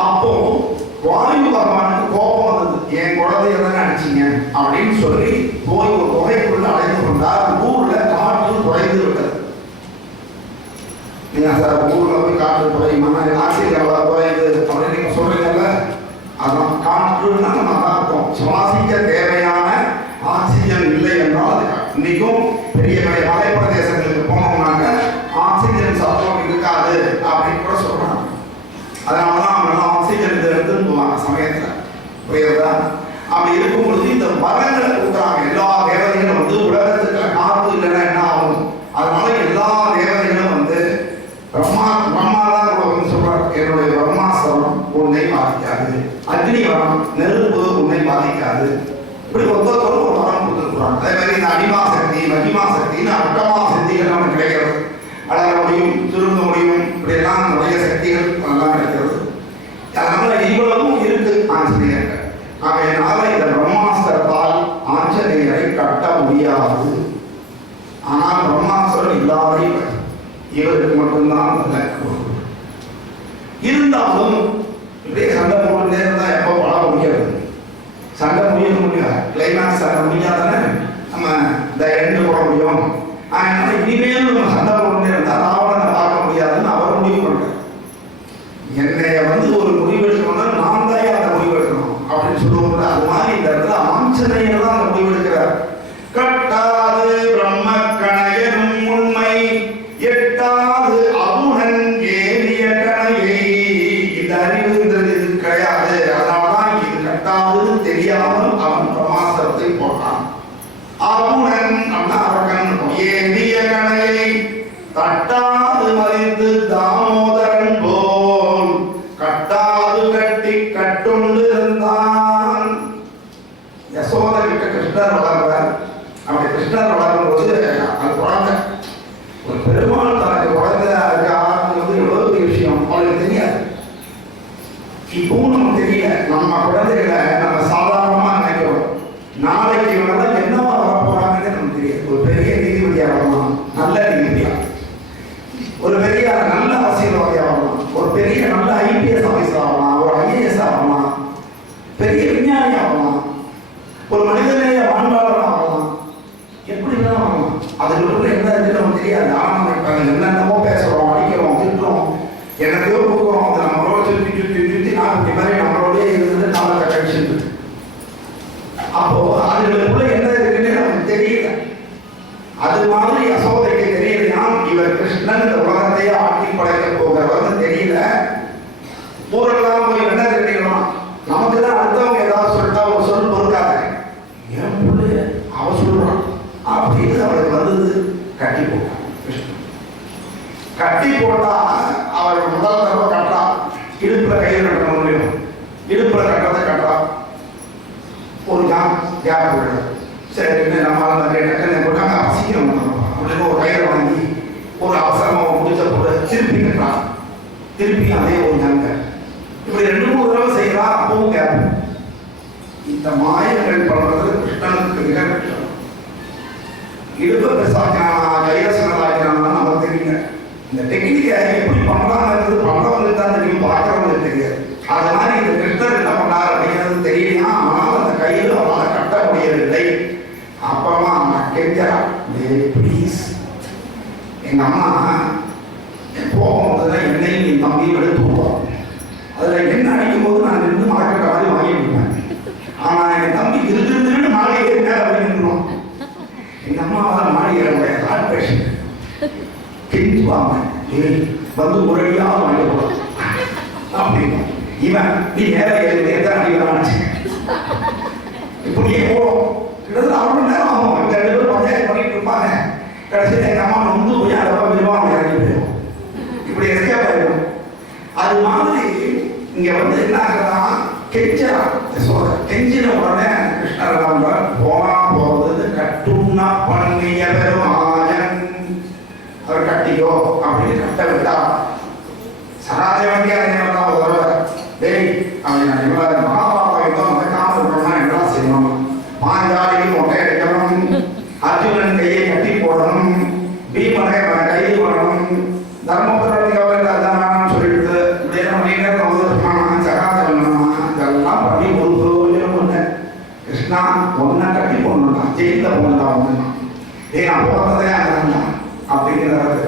அப்போ வாயு பகவானுக்கு கோபம் வந்தது, என் குழந்தைய தானே அடிச்சிங்க அப்படின்னு சொல்லி போய் ஒரு குகைக்குள்ள அடைந்து கொண்டார். ஊர்ல காற்று குறைந்து விட்டது. நீங்க சார் ஊர்ல போய் காற்று குறையுமா, ஆக்சிஜன் குறையுது அப்படின்னு நீங்க சொல்றீங்கல்ல, அதான் காற்றுன்னா நல்லா இருக்கும். சுவாசிக்க தேவையான ஆக்சிஜன் இல்லை என்றால் இன்னைக்கும் பெரிய பெரிய மலை பிரதேசங்களுக்கு போனோம்னாங்க ஆக்சிஜன் சப்போர்ட் இருக்காது அப்படின்னு கூட சொல்றாங்க. அதனாலதான் அவங்க ஆக்சிஜன் இதை எடுத்துன்னு போவாங்க சமயத்துல, புரியுதா? அப்படி இருக்கும் பொழுது இந்த வரங்களை கொடுக்குறாங்க. எல்லா தேவதைகளும் வந்து உலகத்துக்கு காத்து இல்லைன்னா என்ன ஆகும்? அதனால எல்லா தேவதைகளும் வந்து பிரம்மாதான் சொல்றாரு, என்னுடைய பிரம்மாஸ்திரம் உன்னை பாதிக்காது, அக்னி வரம் நெருப்பு உன்னை பாதிக்காது. இப்படி ஒவ்வொருத்தரும் ஒரு வரம் கொடுத்துருக்குறாங்க. அதே மாதிரி இந்த அடிமா சக்தி மகிமா சக்தின்னு அட்டமா சக்திகள் நமக்கு கிடைக்கிறது. அழக முடியும், சுருங்க முடியும், இப்படியெல்லாம் நிறைய சக்திகள் எல்லாம் கிடைக்கிறது. அதனால இவ்வளவும் இருக்கு ஆஞ்சநேயர். அதனால இந்த பிரம்மாஸ்திரத்தால் ஆஞ்சநேயரை கட்ட முடியாது. ஆனால் பிரம்மாஸ்திரம் இல்லாத இவருக்கு மட்டும்தான் இருந்தாலும் இப்படியே சண்டை போட்டுட்டே இருந்தா எப்போ பழக முடியாது. சண்டை முடியாது, கிளைமேக்ஸ் சண்டை முடியாதானே நம்ம இந்த எண்டு போட முடியும். அதனால இனிமேலும் நம்ம சண்டை போட்டுட்டே இருந்தா ராவணனை பார்க்க முடியாதுன்னு அவர் முடிவு பண்றார். என்னைய வந்து ஒரு முடிவெடுக்கணும்னா நான் தான் அந்த முடிவெடுக்கணும் அப்படின்னு சொல்லுவோம். அது மாதிரி இந்த இடத்துல ஆஞ்சநேயர் தான் அந்த முடிவெடுக்கிறார். கட்டாது பிரம்ம கணையனும் உண்மை எட்டாது அவுணன் ஏறிய கணையை. இந்த அறிவுன்றது இது கிடையாது. அதனால்தான் இது கட்டாது தெரியாமல் அவன் பிரமாஸ்திரத்தை போட்டான். அவுணன் அரக்கன் ஏறிய கணையை தட்டாது மறித்து தாமோதரன் போல் கட்டாது கட்டி கட்டுண்டு இருந்தான். யசோத கிட்ட கிருஷ்ணர் வளர்றார். அப்படி கிருஷ்ணர் வளரும் போது அது குழந்தை, ஒரு பெருமாள் தனக்கு குழந்தை வந்து எவ்வளவு பெரிய விஷயம் அவளுக்கு தெரியாது. இப்பவும் நமக்கு தெரியல. நம்ம குழந்தைகளை நம்ம சாதாரணமா நினைக்கிறோம். நாளைக்கு இவங்கெல்லாம் என்னவா வரப்போறாங்கன்னு நமக்கு தெரியாது. ஒரு பெரிய நீதிபதியா வரலாம், நல்ல நீதிபதியா, ஒரு பெரிய நல்ல அரசியல்வாதியா வரலாம், ஒரு பெரிய நல்ல ஐபிஎஸ் ஆஃபீஸர் ஆகலாம், ஒரு ஐஏஎஸ் ஆகலாம், பெரிய விஞ்ஞானி ஆகலாம், ஒரு மனிதநேய வாழ்வாளர் ஆகலாம், எப்படிலாம் ஆகலாம். அதுக்குள்ள என்ன இருக்குன்னு நமக்கு தெரியாது. ஆனால் இப்போ என்னென்னமோ பேசுறோம், அடிக்கிறோம், திட்டுறோம், என்னத்தையோ கொடுக்குறோம். அது நம்மளோட சுற்றி சுற்றி சுற்றி நாற்பத்தி மாதிரி நம்மளோடய இருந்துட்டு நாளை கழிச்சுட்டு, அப்போ அதுகளுக்குள்ள என்ன இருக்குன்னு நமக்கு தெரியல. அது மாதிரி யசோதைக்கு தெரியலையா இவர் கிருஷ்ணன் இந்த உலகத்தையே ஆட்டி படைக்க போகிறவர் தெரியல. ஊரெல்லாம் போய் என்ன தெரிஞ்சுக்கலாம், நமக்கு தான் அடுத்தவங்க ஏதாவது சொல்லிட்டா ஒரு சொல் பொறுக்காத, என் பிள்ளை அவ சொல்றான் அப்படின்னு அவளுக்கு வந்தது. கட்டி போட்டான் கிருஷ்ணன். கட்டி போட்டா அவர் முதல் தடவை கட்டா, இடுப்புல கையில் கட்ட முடியும், இடுப்புல கட்டத்தை கட்டா, ஒரு கேப் விடுறது. சரி நம்ம டக்குன்னு போட்டாங்க, சீக்கிரம் அப்படின்னு ஒரு கயிறை வாங்கி ஒரு அவசரமாக முடிச்ச போட்டு திருப்பி கட்டுறான். திருப்பி அதே ஒரு ஜங்க இப்படி 2-3 தடவை செய்யலாம். அப்பவும் கேப் இந்த மாயங்கள் பண்றது கிருஷ்ணனுக்கு மிக கஷ்டம். இடுப்பு பெருசாக்கினானா கைரசனதாக்கினானா நமக்கு தெரியல. இந்த டெக்னிக்கை எப்படி பண்றாங்கிறது பண்றவங்களுக்கு தான் தெரியும், பார்க்கறவங்களுக்கு தெரியாது. அது மாதிரி இந்த கிருஷ்ணர் என்ன பண்ணார் அப்படிங்கிறது தெரியலையா, ஆனால் அந்த கையில் அவனால் கட்ட முடியவில்லை. அப்புறமா அவன் கெஞ்சரா, ப்ளீஸ் எங்க அம்மா போகும்போதுல என்னையும் என் தம்பியும் எடுத்து போவான். அதுல என்ன அடிக்கும் போது நான் நின்று மார்க்கெட் மாதிரி வாங்கி கொடுப்பேன். ஆனா என் தம்பி இருந்து மாடி ஏறி மேல நின்றுடும். எங்க அம்மாவால் மாடி ஏற முடியாது, ஹார்ட் பேஷண்ட். கெஞ்சுவாங்க, வந்து முறையாக வாங்கி போடுவான் அப்படின்னு. இவன் நீ நேர ஏறி எத்தனை அடி வரான்னு இப்படியே போடும். கிட்டத்தட்ட அரை மணி நேரம் ஆகும். இந்த 2 பேரும் பஞ்சாயத்து பண்ணிட்டு இருப்பாங்க. கடைசியில் எங்க அம்மா வந்து போய் அதை விரும்பாம இறங்கி போயிடும். இப்படி எஸ்கேப் ஆயிடும். அது மாதிரி இங்க வந்து என்ன ஆகுதுன்னா கெஞ்சரா சொல்ற கெஞ்சின உடனே கிருஷ்ணர் போனா போறது கட்டுன்னா பண்ணிய பெருமாயன் அவர் கட்டிக்கோ அப்படின்னு கட்ட விட்டா. சராதேவனுக்கே அதே மாதிரி ஒரு தடவை டேய் அப்படின்னு மகாபாரதம் நடக்காம இருக்கணும்னா என்ன செய்யணும்? பாஞ்சாலிக்கு மொட்டை அடிக்கணும், அர்ஜுனன் கையை கட்டி போடணும், பீமனை கைது பண்ணணும், தர்மபுத்திரனுக்கு அவர் அதான் சொல்லிட்டு இதெல்லாம் பண்ணி ஒரு பிரயோஜனம் இல்லை. கிருஷ்ணா ஒன்ன கட்டி போடணும்னா ஜெயில போனதா ஒண்ணு நான் போறதே அதான் அப்படிங்கிறது.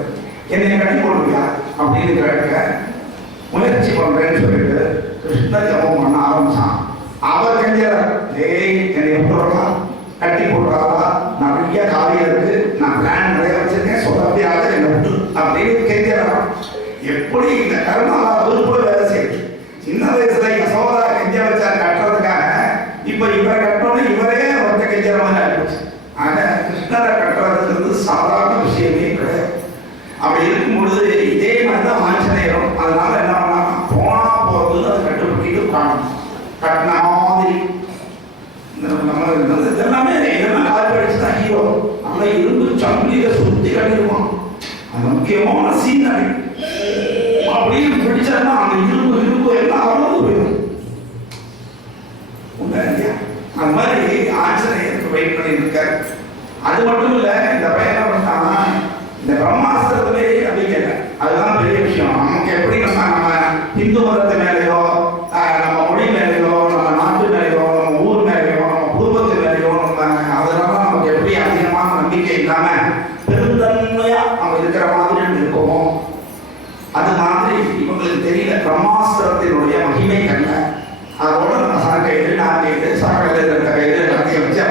என்னை கட்டி போடுவியா அப்படின்னு கேட்க முயற்சி பண்றேன்னு சொல்லிட்டு கிருஷ்ண ஜபம் பண்ண ஆரம்பிச்சான். அவர் கெஞ்சற என்னை விட்டுறலாம், கட்டி போடுறாரா, நிறைய காரியம் இருக்கு, நான் பிளான் நிறைய வச்சிருக்கேன், சொல்லப்படியாக என்னை விட்டு அப்படின்னு கெஞ்சறான். எப்படி இந்த கருணாலா விருப்பம் வேலை செய்யுது. சின்ன வயசுல யசோதா கெஞ்ச வச்சா கட்டுறதுக்காக இப்ப இவரை கட்டணும், இவரே ஒருத்த கெஞ்சற மாதிரி ஆயிடுச்சு. ஆக கிருஷ்ணரை கட்டுறதுங்கிறது சாதாரண விஷயமே கிடையாது. அப்படி இருக்கும் பொழுது இதே மாதிரிதான் ஆஞ்சநேயரும். அதனால என்ன பண்ணா போனா போறது அதை கட்டுப்பட்டு காணும் கட்டின மாதிரி நம்ம எல்லாமே இதெல்லாம் கால் படிச்சுதான் ஹீரோ. நம்ம இரும்பு சங்கிலியில சுத்தி கட்டிருப்பான். அது முக்கியமான சீன் அப்படின்னு பிடிச்சா அந்த இரும்பு எல்லாம் அவ்வளவு போயிடும். அந்த மாதிரி ஆஞ்சநேயருக்கு வெயிட் பண்ணி இருக்காரு. அது மட்டும் இல்ல, இந்த பையன் என்ன பண்ணான்னா இந்த பிரம்மாஸ்திரத்திலே நம்பிக்கை. அதுதான் பெரிய விஷயம். நமக்கு எப்படி நம்ம இந்து மதத்து மேலேயோ, நம்ம மொழி மேலேயோ, நம்ம நாட்டு மேலேயோ, நம்ம ஊர் மேலேயோ, நம்ம குடும்பத்து மேலேயோ, நம்ம அதனால நமக்கு எப்படி அதிகமான நம்பிக்கை இல்லாம பெருந்தன்மையா நம்ம இருக்கிற மாதிரி நம்ம இருக்கோமோ, அது மாதிரி இவங்களுக்கு தெரியல பிரம்மாஸ்திரத்தினுடைய மகிமை கண்ண. அதோட நம்ம சரக்கையில நான் கைது சரக்கையில் இருக்கிற கைது எல்லாத்தையும் வச்சு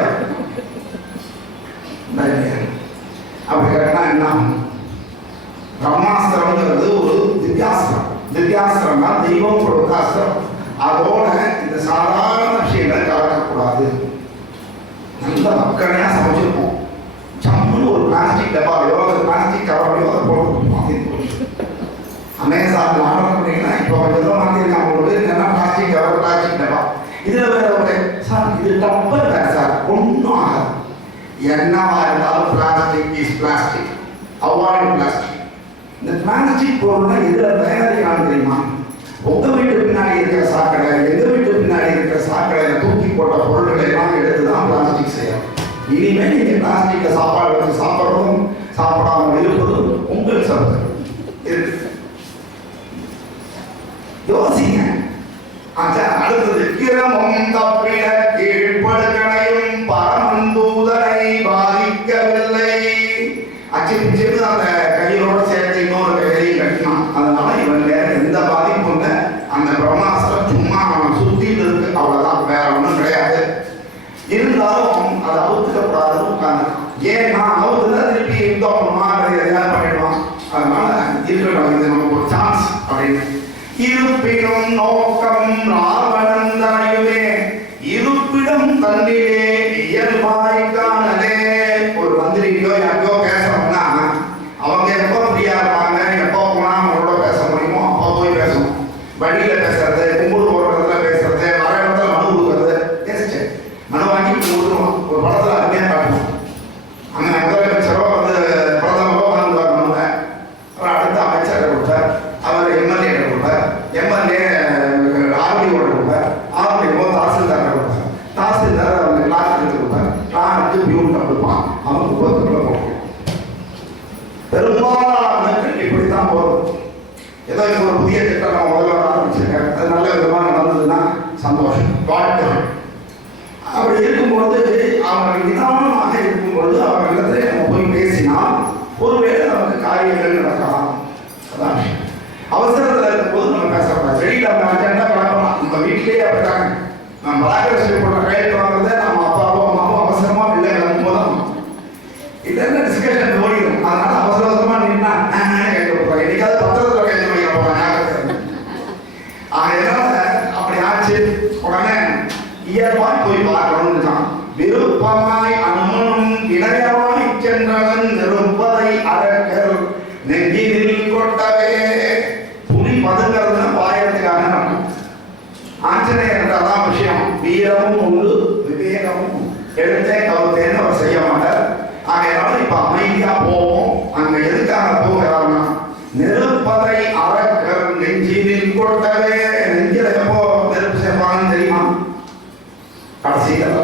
அப்படி கேட்டா என்ன? பிரம்மாஸ்திரம்ங்கிறது ஒரு திவ்யாஸ்திரம். திவ்யாஸ்திரம்னா தெய்வம் கொடுத்த அஸ்திரம். அதோட இந்த சாதாரண விஷயங்களை கலக்கக்கூடாது. நல்ல மக்களையா சமைச்சிருப்போம். சம்முன்னு ஒரு பிளாஸ்டிக் டப்பாவையோ ஒரு பிளாஸ்டிக் கவரையோ அதை போட்டு அமேசான்ல ஆர்டர் பண்ணீங்கன்னா இப்போ ஏதோ மாற்றிருக்காங்க போது என்னன்னா பிளாஸ்டிக் கவர் பிளாஸ்டிக் டப்பா. இதுல வேற ஒரு சார் இது டப்பர் வேற சார் ஒன்றும் ஆகாது. என்னவா இருந்தாலும் plastic is plastic, avoid plastic. இந்த பிளாஸ்டிக் பொருள்னா இதுல தயாரிக்கலாம் தெரியுமா? உங்க வீட்டு பின்னாடி இருக்கிற சாக்கடை, எங்க வீட்டு பின்னாடி இருக்கிற சாக்கடையில தூக்கி போட்ட பொருட்களை எல்லாம் எடுத்துதான் பிளாஸ்டிக் செய்யணும். இனிமேல் நீங்க பிளாஸ்டிக்ல சாப்பாடு வச்சு சாப்பிட்றதும் சாப்பிடாம இருப்பதும் உங்கள் சப்தம் இருக்கு. யோசிங்க. அடுத்தது கிரமம் தப்பிட கீழ்ப்படுகனையும் பரமந்தூதனை பாதிக்கவில்லை. அச்சு அந்த கையோட சேர்த்து இன்னொரு கையையும் கட்டினான். அதனால இவன் வேற எந்த பாதிப்பும் இல்லை. அந்த பிரம்மாஸ்திரம் சும்மா அவன் சுத்திட்டு இருக்கு, அவ்வளவுதான், வேற ஒன்றும் கிடையாது. இருந்தாலும் அதை அவுத்துக்கப்படாதுன்னு உட்காந்துருக்கான். ஏன்னா அவுத்துதான் திருப்பி யுத்தம் பண்ணுமா எதாவது பண்ணிடுவான். அதனால இருக்கட்டும், இது நமக்கு ஒரு சான்ஸ் அப்படின்னு. இருப்பினும் நோக்கம் ராவணந்தனையுமே இருப்பிடம் தன்னிலே இயல்பாய் காணலே. ஒரு மந்திரிக்கோ யாருக்கோ பேசணும்னா அவங்க எப்போ ஃப்ரீயா இருப்பாங்க, எப்போ போனா அவங்களோட பேச முடியுமோ அப்போ போய் பேசணும். வழியில பேசுறது, கும்பல் போடுறதுல பேசுறது, வர இடத்துல மனு கொடுக்கறது, பேசிச்சு மனு வாங்கி கொடுத்துருவோம். ஒரு படத்துல அருமையா காட்டுவோம். அங்க முதலமைச்சரோ வந்து பிரதமரோ வந்து மனுவை அடுத்த அமைச்சர் கொடுத்தார், அவர் எம்எல்ஏ கொடுப்பார், எம்எல்ஏ ஆர்டிஓ கொடுப்பார், ஆர்டிஓ தாசில்தார் கொடுப்பார், ஆர்எஸ் ரிப்போர்ட்டை கையெழுத்து வாங்குறத நம்ம அப்பாவும் அம்மாவும் அவசரமா பிள்ளை கிளம்பும் போதும் இதெல்லாம் டிஸ்கஷன் ஓடிடும். அதனால அவசர அவசரமா நின்னா கையெழுத்து போடுறாங்க. என்னைக்காவது பத்திரத்தில் கையெழுத்து வைக்க போறாங்க. அதனால அப்படி ஆச்சு. உடனே இயல்பாய் போய் பார்க்கணும்னு தான் விருப்பமாய் அம்மனும் இடையவாய் சென்றவன் நிருப்பதை அரக்கர் நெஞ்சினில் கொட்டவே. புலி பதுங்கிறதுனா பாயத்துக்காக நடக்கும். ஆஞ்சநேயர் என்றதான் விஷயம். வீரமும் உண்டு விவேகமும் எடுத்தே கவுத்தேன்னு அவர் செய்ய மாட்டார். ஆகையால இப்ப அமைதியா போவோம். அங்க எதுக்காக போகிறார்னா நெருப்பதை அரக்கர் நெஞ்சினில் கொட்டவே. நெஞ்சில எப்போ நெருப்பு சேர்ப்பாங்கன்னு தெரியுமா? கடைசியில்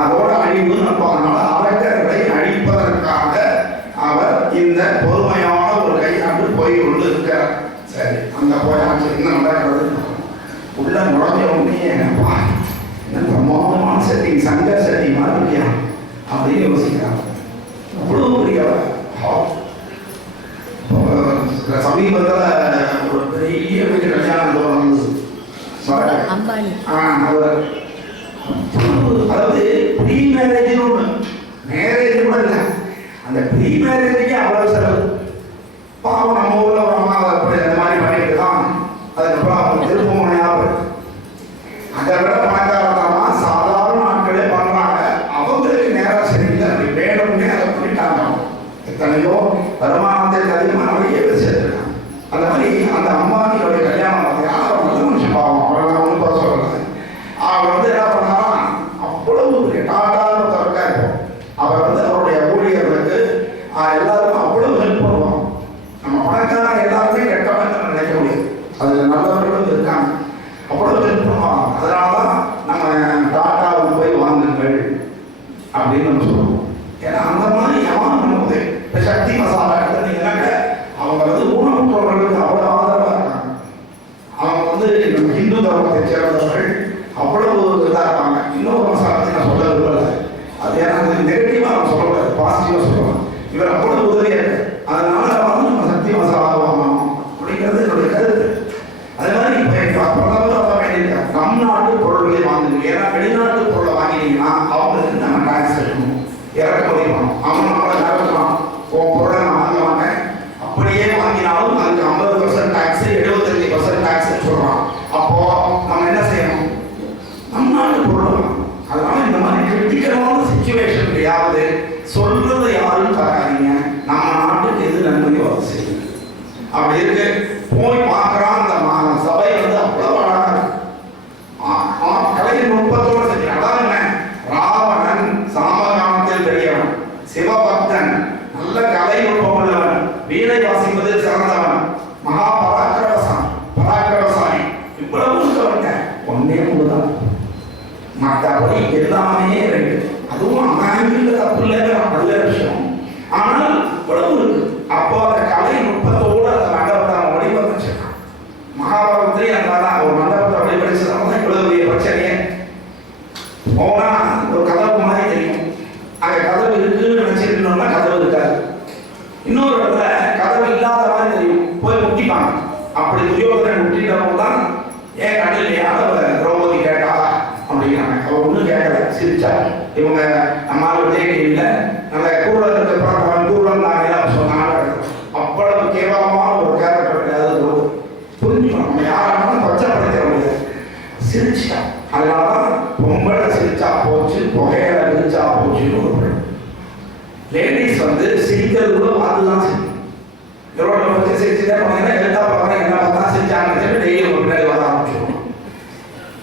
அதோட அழிவு நடப்பதனால அரக்கர்களை அழிப்பதற்காக அவர் இந்த பொறுமையான ஒரு கையாண்டு போய் கொண்டு இருக்கிறார். சரி, அங்க போயாச்சு. என்ன நடக்கிறது? உள்ள நுழைஞ்ச உடனே என்ன பிரமாதமான செட்டிங், சங்க செட்டிங் மாதிரி இருக்கியா அப்படின்னு யோசிக்கிறாங்க. அவ்வளோ பெரிய சமீபத்தில் ஒரு பெரிய வீட்டு கல்யாணம் நடந்தது. அதாவது ப்ரீ மேரேஜ் ஒன்று, மேரேஜ் கூட இல்லை, அந்த ப்ரீ மேரேஜுக்கு அவ்வளவு செலவு. பாவம் நம்ம ஊரில் ஒரு அம்மா அப்படி அந்த மாதிரி பண்ணிட்டு தான் அதுக்கப்புறம் அவங்க திரும்ப முனையாக அதை விட பணக்காரத்தனமா சாதாரண ஆட்களே பண்றாங்க. அவங்களுக்கு நேரம் சரியில்லை, அப்படி வேணும்னே அதை பண்ணிட்டாங்க. எத்தனையோ வருமானத்துக்கு அதிகமாக நிறைய பேர் சேர்த்துருக்காங்க. அந்த மாதிரி அந்த அம்மானியோடைய கல்யாணம் பார்த்தீங்கன்னா நல்ல மனுஷன் பாவம், அவரெல்லாம் ஒன்றும் குறை சொல்லலை. அவர் என்ன பண்ணாரா, அவ்வளவு டாட்டான தரக்கா இருக்கும். அவர் அவருடைய ஊழியர்களுக்கு எல்லாருக்கும் அவ்வளவு ஹெல்ப் பண்ணுவாங்க. நம்ம பணக்காரங்க எல்லாருமே கெட்டவங்க நினைக்க முடியாது, அதுல நல்லவர்களும் இருக்காங்க. அவ்வளவு ஹெல்ப் பண்ணுவாங்க. அதனாலதான் நம்ம டாட்டாவுக்கு போய் வாங்குங்கள் அப்படின்னு நம்ம சொல்லுவோம். ஏன்னா அந்த மாதிரி எவன் நமக்கு இப்ப சக்தி மசாலா எடுத்தீங்கன்னாக்க அவங்க ஊனமுற்றவர்களுக்கு அவ்வளவு ஆதரவா இருக்காங்க. அவங்க நம்ம இந்து தர்மத்தை சேர்ந்தவர்கள் அவ்வளவு இதாக இருப்பாங்க. இன்னொரு மசாலத்தை நான் சொல்ல விரும்பல, அது ஏன்னா நெகட்டிவா நம்ம சொல்லக்கூடாது, பாசிட்டிவா சொல்லலாம். இவர் அவ்வளவு உதவியா இருக்கு. அதனால நம்ம சக்தி மசாலா வாங்கணும் அப்படிங்கிறது என்னுடைய கருத்து. அதே மாதிரி இப்ப பிரதமர் அதை வேண்டியிருக்காங்க, நம் நாட்டு பொருட்களை வாங்குங்க. ஏன்னா வெளிநாட்டு பொருளை வாங்கினீங்கன்னா அவங்களுக்கு நம்ம டாக்ஸ் எடுக்கணும், இறக்குமதி பண்ணணும். அவங்க நம்மளை நிரப்பலாம், உன் பொருளை நான் வாங்க மாட்டேன், அப்படியே வாங்கினாலும் அதுக்கு 50% டாக்ஸ் 75% டாக்ஸ் சொல்றான். அப்போ நம்ம என்ன செய்யணும், நம் நாட்டு பொருள். அதனால இந்த மாதிரி கிரிட்டிக்கலான சிச்சுவேஷன்லையாவது சொல்றதை யாரும் தராதீங்க, நம்ம நாட்டுக்கு எது நன்மையோ அதை செய்யுங்க. அப்படி இருக்கு. போய் பார்க்குறான் அந்த சபை அவ்வளவு அழகா கலை நுட்பத்தோடு செஞ்சு. அதான் என்ன, ராவணன் சாமகானத்தில் பெரியவன், சிவபக்தன், நல்ல கலை நுட்பம் உள்ளவன், வீணை வாசிப்பதில் சிறந்தவன், மகா பராக்கிரமசாலி, இவ்வளவு சொல்லுங்க. ஒன்னே ஒன்றுதான், மற்றபடி எல்லாமே ரெண்டு. அதுவும் அங்கே தப்பு இல்லைங்கிற நல்ல விஷயம். ஆனால் இவ்வளவு இருக்கு. அப்போ அந்த கலை நுட்பத்தோடு அந்த மண்டபத்தை அவன் வழிபடிச்சிருக்கான். மகாபாரதத்திலே அதான் ஒரு மண்டபத்தை வழிபடிச்சதான் இவ்வளவு பெரிய பிரச்சனையே. போனா ஒரு கதவு மாதிரி தெரியும், அங்க கதவு இருக்குன்னு நினைச்சிருக்கணும்னா கதவு இருக்காது. இன்னொரு இடத்துல கதவு இல்லாத மாதிரி தெரியும், போய் முட்டிப்பாங்க. அப்படி துரியோதனன் முட்டிட்டவங்க தான் ஏன் கண்ணில்லையா திரௌபதி கேட்டா அப்படிங்கிறாங்க. அவ ஒன்றும் கேட்கல, சிரிச்சா. இவங்க நம்மளால விஜய் இல்லை, நல்ல கூடுதல் இருக்கிறவன் கூடுதல் நாங்கள் சொன்னாங்க. அவ்வளவு கேவலமான ஒரு கேரக்டர் கிடையாது. புரிஞ்சுக்கணும், நம்ம யாராலும் கொச்சப்படுத்த முடியாது. சிரிச்சா. அதனாலதான் பொம்பளை சிரிச்சா போச்சு, புகையில விரிச்சா போச்சுன்னு ஒரு லேடிஸ் சிரிக்கிறது கூட பார்த்துதான் சிரிக்கும். ரோட்ல பற்றி சிரிச்சுதான் போனீங்கன்னா எல்லா பக்கம் என்ன பார்த்தா சிரிச்சாங்கன்னு டெய்லி ஒரு பின்னாடி வர ஆரம்பிச்சிருவோம்.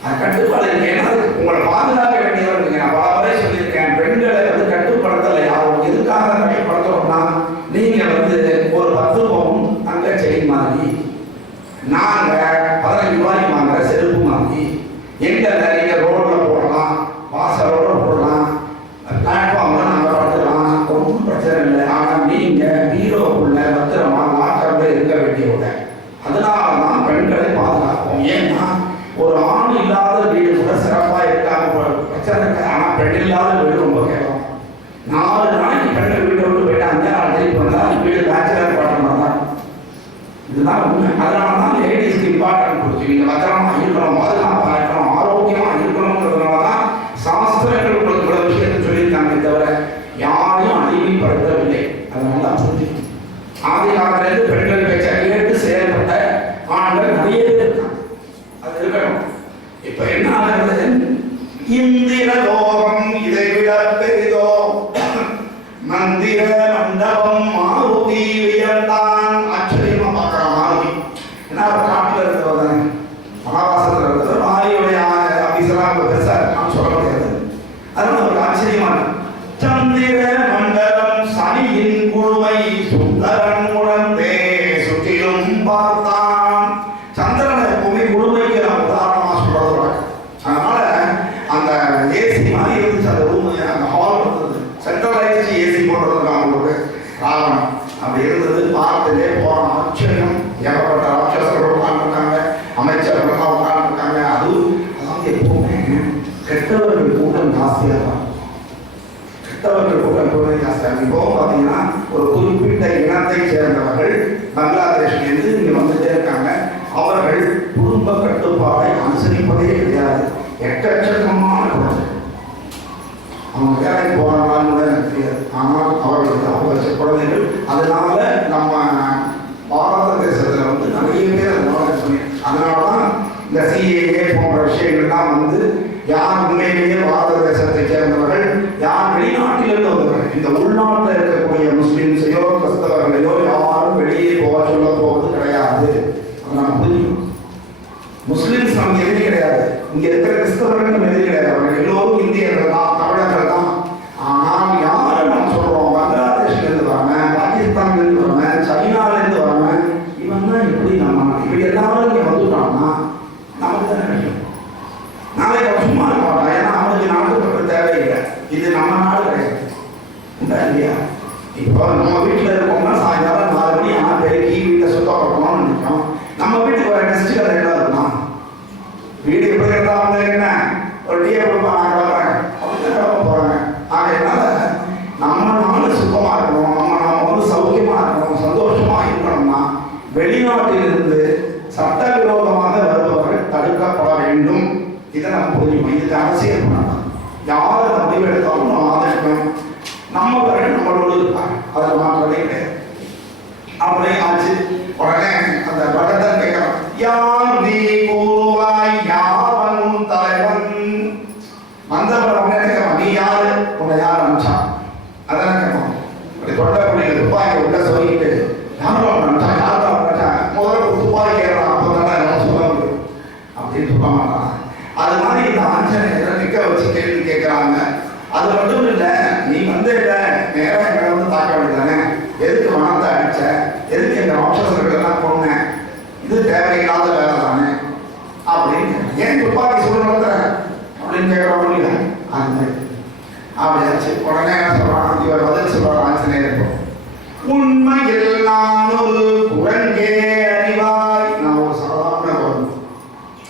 அது கட்டுப்பாடு இருக்கு. ஏன்னா உங்களை பாதுகாக்க வேண்டியவர் இருக்கு. நான் பல முறை சொல்லியிருக்கேன், பெண்களை கட்டுப்படுத்தலை. யாரும் எதுக்காக கட்டுப்படுத்துறோம்னா, நீங்க ஒரு 10 பவுன் அங்க செயின் மாதிரி, நாங்க 15 ரூபாய்க்கு வாங்குற செருப்பு மாதிரி, எங்க நீங்க ரோட்ல போடலாம், வாசலோட போடலாம், பிளாட்ஃபார்ம்ல நாங்க படுத்துக்கலாம், ஒன்றும் பிரச்சனை இல்லை. ஆனா நீங்க பீரோக்குள்ள பத்திரமா லாக்கர்ல இருக்க வேண்டியவங்க. அதனாலதான் பெண்களை பாதுகாப்போம். ஏன்னா ஒரு ஆண் இல்லாத வீடு கூட சிறப்பா இருக்காங்க பிரச்சனை. ஆனா பெண் இல்லாத வீடு ரொம்ப கேட்கும். 4 நாளைக்கு பெண்கள் வீட்டை விட்டு போயிட்டு 5 நாள் திருப்பி வந்தா வீடு பேச்சுலர் பாட்டம் தான். இதுதான் உண்மை. அதனாலதான் லேடிஸ்க்கு இம்பார்ட்டன்ட் கொடுத்து நீங்க பத்திரமா இருக்கணும், பாதுகாப்பா இருக்கணும், ஆரோக்கியமா இருக்கணும்ன்றதுனாலதான் இந்திர லோகம் இதைவிட பெரிதோ மந்திர மண்டபம் மாருதி வியந்தான். ஆச்சரியமா பார்க்கலாம் மாருதி. ஏன்னா அவர் காட்டில் இருக்கிறவர் மகாபாசத்தில் இருக்கிற மாரியுடைய ஆபீஸெல்லாம் பெருசா நான் சொல்ல முடியாது. அதனால ஒரு ஆச்சரியமான சந்திர மண்டலம் சனியின் குழுமை சுந்தரன் உணர்ந்தே சுற்றிலும் பார்த்தான். சந்திரனை எப்பவுமே குழுமைக்கு நான் உதாரணமா சொல்றது. அதனால அந்த ஏசி மாதிரி இருந்துச்சு அந்த ரூம், அந்த ஹால் இருந்தது, சென்ட்ரலைஸ் ஏசி போடுறதுக்கு அவங்களுக்கு ராவணம் அப்படி இருந்தது. பார்த்துட்டே போறான். ஆச்சரியம். ஏகப்பட்ட ராட்சசர்கள் உட்காந்துருக்காங்க, அமைச்சர்கள் உட்காந்துருக்காங்க. அதாவது எப்பவுமே கெட்டவர்கள் கூட்டம் ஜாஸ்தியாக தான். கெட்டவர்கள் கூட்டம் எப்பவுமே ஜாஸ்தியாக. இப்போ பார்த்தீங்கன்னா ஒரு குறிப்பிட்ட இனத்தை சேர்ந்தவர்கள் பங்களாதேஷ்லேருந்து இங்கே வந்துட்டே இருக்காங்க. அவர்கள் குடும்ப கட்டுப்பாடை அனுசரிப்பதே கிடையாது. எக்கச்சக்கமான குழந்தை அவங்க வேலைக்கு போறாங்களான்னு கூட எனக்கு தெரியாது. ஆனால் அவர்களுக்கு அவங்க வச்ச குழந்தைகள். அதனால நம்ம பாரத தேசத்துல வந்து நிறைய பேர் அதை அதனாலதான் இந்த சிஏஏ போன்ற விஷயங்கள்லாம் வந்து யார் உண்மையிலேயே பாரத தேசத்தை சேர்ந்தவர்கள், யார் வெளிநாட்டிலிருந்து வந்தவர்கள், இந்த உள்நாட்டில் இருக்கக்கூடிய முஸ்லிம்ஸையோ கிறிஸ்தவர்களையோ யாரும் வெளியே போக சொல்ல போவது கிடையாது. அதை நம்ம புரியும். முஸ்லிம்ஸ் நமக்கு எதிரி கிடையாது. இங்க இருக்கிற கிறிஸ்தவர்கள் நம்ம எதிரி கிடையாது. அவர்கள் எல்லோரும் இந்தியர்கள் தான், தமிழர்கள் தான். ஆனால் யாரு நம்ம சொல்றோம் பங்களாதேஷ்ல இருந்து வரவன், பாகிஸ்தான்ல இருந்து வரவன், சைனால இருந்து வரவன், இவன் தான் எப்படி நம்ம இப்படி எல்லாரும் இங்க வந்துட்டான்னா நமக்கு தான் நினைக்கும். நாளைக்கு அவன் சும்மா இருக்க மாட்டான். ஏன்னா அவனுக்கு நாட்டுப்பற்று தேவையில்லை. இது நம்ம நாடு கிடையாது. உண்டா இல்லையா? இப்போ நம்ம வீட்டில் இருக்கோம்னா சாயங்காலம் 4 மணி ஆனால் பெருக்கி வீட்டை சுத்தப்படுத்தணும்னு நினைக்கிறோம். நம்ம வீட்டுக்கு வர கெஸ்ட்டுகள் என்ன இருக்கும்? வீடு எப்படி இருந்தாலும் என்ன ஒரு டீயை கொடுப்பாங்க, கிளம்புறேன் அப்படின்னு போறாங்க. அதனால நம்ம நாடு சுத்தமா இருக்கணும், நம்ம வந்து சௌக்கியமா இருக்கணும், சந்தோஷமா இருக்கணும்னா வெளிநாட்டிலிருந்து சட்டவிரோதமாக வருபவர்கள் தடுக்கப்பட வேண்டும். இதை நம்ம புரிஞ்சுக்கணும். இதுக்கு அரசியல் பண்ணலாம். யாரை முடிவு எடுத்தாலும் நம்ம ஆதரிக்கணும். நம்மவர்கள் நம்மளோடு இருப்பாங்க. அதில் மாற்றவே கிடையாது. அப்படியே ஆச்சு. உடனே அந்த படத்தை கேட்கலாம். யார் நீ கூறுவாய் யாவனும் தலைவன். வந்தவர் உடனே கேட்கலாம், நீ யாரு, உன்னை யார் அனுப்பிச்சா? அதான் கேட்கணும். அப்படி தொண்டக்குடியில் துப்பாக்கி உள்ள சொல்லிட்டு யாரும் அனுப்பிச்சா, யாரும் அனுப்பிச்சா, முதல்ல துப்பாக்கி ஏறலாம், அப்போ தான் என்ன சொல்ல முடியும் அப்படின்னு சொல்ல மாட்டான். அது மாதிரி இந்த ஆஞ்சநேயரை நிற்க வச்சு கேள்வி கேட்கிறாங்க. அது மட்டும் இல்லை, நீ வந்து இல்லை நேரம் எங்களை வந்து தாக்க வேண்டியதானே, எதுக்கு மனத்தை அடிச்ச, எதுக்கு எங்க ராட்சசர்கள் எல்லாம் கொன்ன, இது தேவையில்லாத வேலை தானே அப்படின்னு. ஏன் துப்பாக்கி சூழ்நிலை அப்படின்னு கேட்கறோம் இல்லையா? அந்த அப்படியாச்சு. உடனே என்ன சொல்றான், இவர் பதில் சொல்றான் ஆஞ்சநேயர், உண்மையில் நான் ஒரு குரங்கே அறிவாய். நான் ஒரு சாதாரண குரங்கு.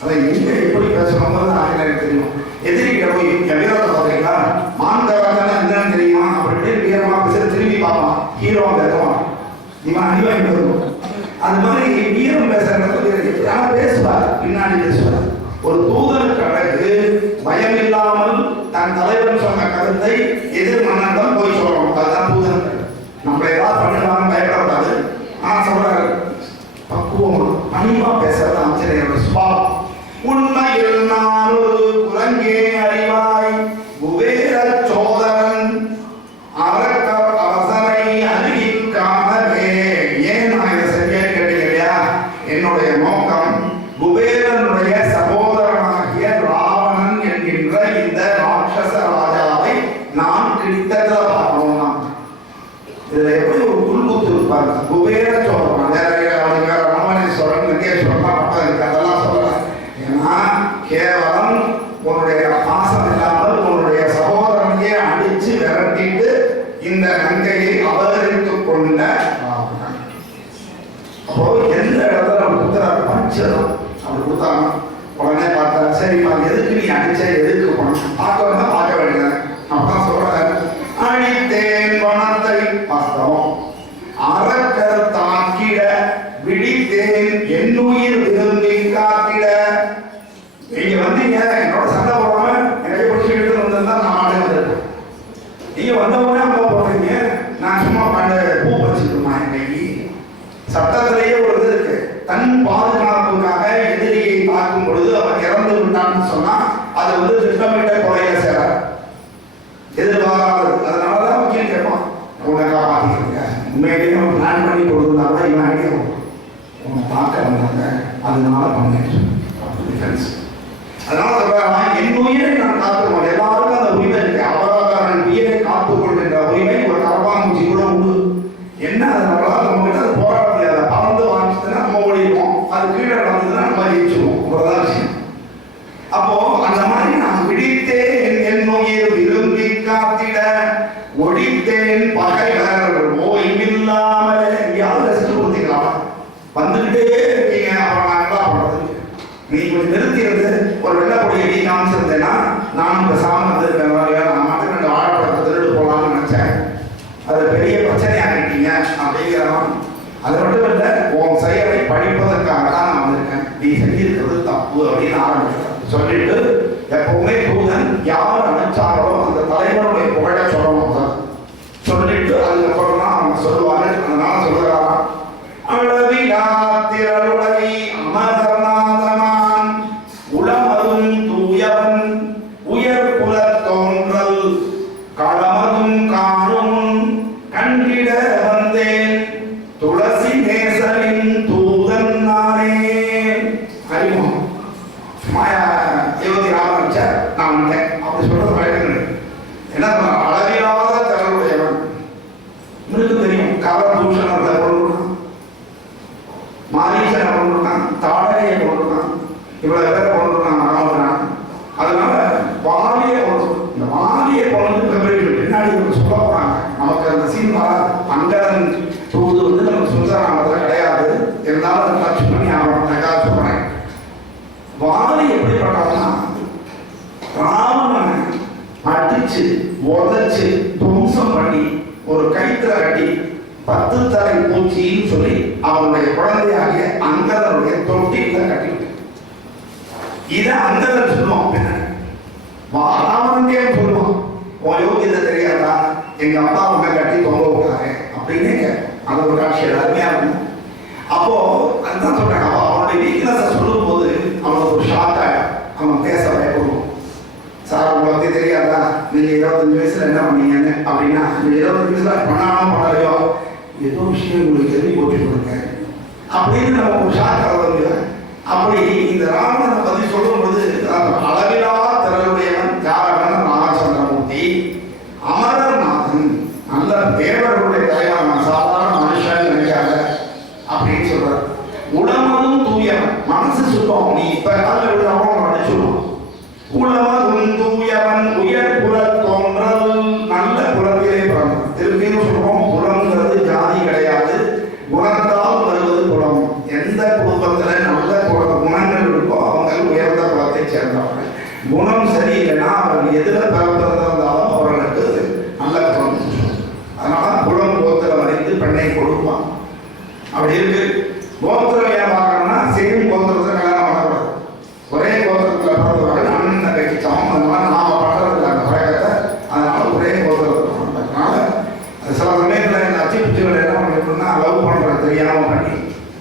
அதை எங்க எப்படி பேசணுங்கிறது ஆஞ்சநேயர் தெரியும். எதிரிகிட்ட போய் என் வீரத்தை பார்த்தீங்களா, மான்கராஜனா என்னன்னு தெரியுமா அப்படின்னு வீரமா பேச திரும்பி பார்ப்பான். ஹீரோ பேசுவான், இவன் அடிவாங்க இருக்கும். அது மாதிரி வீரம் பேசுறது பேசுவார், பின்னாடி பேசுவார். ஒரு தூதனுக்கு அழகு பயம் இல்லாமல் தன் தலைவன் சொன்ன கருத்தை எதிர் மன்னன் போய் சொல்லணும். அதுதான் தூதன். நம்ம ஏதாவது பண்ணலாம் பயப்படக்கூடாது. ஆனா சொல்றாரு பக்குவமா பணிவா பேசுறது ஆஞ்சநேயரோட சுபாவம். உண்மையில் நான் ஒரு குரங்கே அறிவாய் குபேர சோதரன் அரக்கர் அவசரை அருகில் காணவே. ஏன் நான் இதை சரியா கேட்டீங்க? என்னுடைய நோக்கம் குபேரனுடைய சகோதரனாகிய ராவணன் என்கின்ற இந்த ராட்சச ராஜாவை நான் கிட்டத்தட்ட பார்க்கணும். இதுல எப்படி ஒரு குல்குத்து இருப்பாங்க. குபேர சோழன் ராமணேஸ்வரன், லிங்கேஸ்வரன் பட்டம் இருக்கு, அதெல்லாம் சொல்றேன். ஏன்னா கேவலம் உன்னுடைய அதனால பண்ணேன். அதனால சொல்றாங்க, என் உயிரை நான் காத்துக்கொள். எல்லாருக்கும் அந்த உரிமை இருக்கு. அவரவர்கள் உயிரை காத்துக்கொள்கின்ற உரிமை ஒரு கரப்பாம்பூச்சி கூட உண்டு. என்ன அதனால நம்ம கிட்ட அது போராட முடியாது. பறந்து வாங்கிச்சுன்னா நம்ம ஓடிடுவோம், அது கீழே நடந்ததுன்னா நம்ம ஜெயிச்சுருவோம். அவ்வளவுதான் விஷயம். அப்போ அந்த மாதிரி நான் பிடித்தேன் என் உயிர் விரும்பி காத்திட ஒடித்தேன் பகைவர் ஓய்வில்லாமல். எங்கேயாவது ரெஸ்ட் கொடுத்தீங்களா? வந்துகிட்டே இருக்கீங்க, அப்புறம் நான் என்ன பண்றது? நீ இப்படி நிறுத்திடுறது ஒரு வெள்ளப்பொடியை நீ காமிச்சிருந்தேன்னா நானும் இந்த சாமி நான் மட்டும் 2 வாழைப்பழத்தை திருடு போகலாம்னு நினைச்சேன். அது பெரிய பிரச்சனையாகிட்டீங்க அப்படிங்கிறவன். அது மட்டும் இல்லை, உன் செயலை படிப்பதற்காக தான் நான் வந்திருக்கேன், நீ செஞ்சிருக்கிறது தப்பு அப்படின்னு ஆரம்பிக்கிறேன். சொல்லிட்டு எப்பவுமே தூதன் யார் அனுப்பிச்சாங்களோ அந்த தலைவருடைய புகழ சொல்லணும் சார். சொல்லிட்டு அதுக்கப்புறம் தான் அவங்க சொல்லுவாரு. அதனால சொல்லுறான், அளவிலாத்திரளுடை அமரநாதனான் உளமதும் தூயவன் உயர் குல தோன்றல் களமதும் காணும் கண்டிட வந்தேன் துளசி நேசரின் தூதன் நானே. அறிமுகம் மாயா தேவதி ஆரம்பிச்சார், நான் வந்தேன் அப்படி சொல்றது பழக்கங்கள். என்ன அளவிலாத திரளுடையவன். உங்களுக்கு தெரியும், கரதூஷணத்தை கொண்டுட்டான், மாரீசனை கொண்டுட்டான், தாடகையை கொண்டுட்டான், இவ்வளவு பேரை கொண்டுட்டான் ராமன். அதனால வாலியை கொண்டு, இந்த வாலியை கொண்டு பின்னாடி சொல்ல போறாங்க. நமக்கு அந்த சீன் அங்கரன் தூது வந்து நமக்கு சுந்தராமத்தில் கிடையாது. இருந்தாலும் அதை டச் பண்ணி அவன் சொல்றேன். வாலி எப்படி பண்ணாங்கன்னா, ராவணனை அடிச்சு உதச்சு துவம்சம் பண்ணி ஒரு கைத்துல கட்டி 10 தலை பூச்சின்னு சொல்லி அவனுடைய குழந்தையாகிய அங்கதனுடைய தொட்டில கட்டிவிட்டு, இதை அங்கதன் சொல்லுவான். ராவணனே சொல்லுவான், உன் யோகியதை தெரியாதா, எங்க அப்பா உன்னை கட்டி தொங்க விட்டாரு அப்படின்னு. அது ஒரு காட்சி அருமையா இருக்கும். அப்போ அதுதான் சொல்றேன், அவனுடைய வீக்னஸை சொல்லும் போது அவனுக்கு ஒரு ஷாக் ஆகிடும். அவன் பேச பயப்படுவான். சார் உங்களுக்கு தெரியாதா, நீங்க 25 வயசுல என்ன பண்ணீங்கன்னு அப்படின்னா, நீங்க 25 வயசுல பண்ணாலும் பண்ணலையோ ஏதோ விஷயம் உங்களுக்கு தெரிவி போட்டு கொடுங்க அப்படின்னு நம்ம ஒரு ஷாக் ஆகுது. அப்படி இந்த ராவணனை பத்தி சொல்லும்போது அளவிலா திரளுடையவன் யாரவன் நாகச்சந்திரமூர்த்தி அமரநாதன், நல்ல தேவர்களுடைய தலைவன், சாதாரண மனுஷன் நினைக்காத அப்படின்னு சொல்றார். உடம்பும் தூயவன், மனசு சுத்தம். நீ இப்ப காலில் விழுந்தவன் அடிச்சுடுவான். உலமதும் தூயவன் உயர் குல தோன்றல், நல்ல குலத்திலே பிறந்தான். திருப்பியும் சொல்றோம், குலம்ங்கிறது ஜாதி கிடையாது, குணத்தால் வருவது குலம். எந்த குடும்பத்துல நல்ல குணங்கள் இருக்கோ அவங்க உயர்ந்த குலத்தை சேர்ந்தவர்கள். குணம் சரியில்லைன்னா அவர்கள் எதுல பிறந்திருந்தாலும் அவர்களுக்கு நல்ல குலம். அதனால குலம் கோத்திரம் அறிந்து பெண்ணை கொடுப்பான். அப்படி இருக்கு. கோத்திரம் ஏன் பார்க்கணும்னா, சேம் கோத்திரத்தை கல்யாணம் பண்ணக்கூடாது. ஒரே கோத்திரத்துல பிறந்தவர்கள் அண்ணன் தங்கைக்கு சமம். அதனால நாம பண்றதில்லை அந்த பழக்கத்தை. அதனால ஒரே கோத்திரத்தை பண்றதுனால சில சமயத்தில் இந்த அச்சுப்பிச்சுகள் என்ன பண்ணிருக்கோம்னா, லவ் பண்றது தெரியாம பண்ணி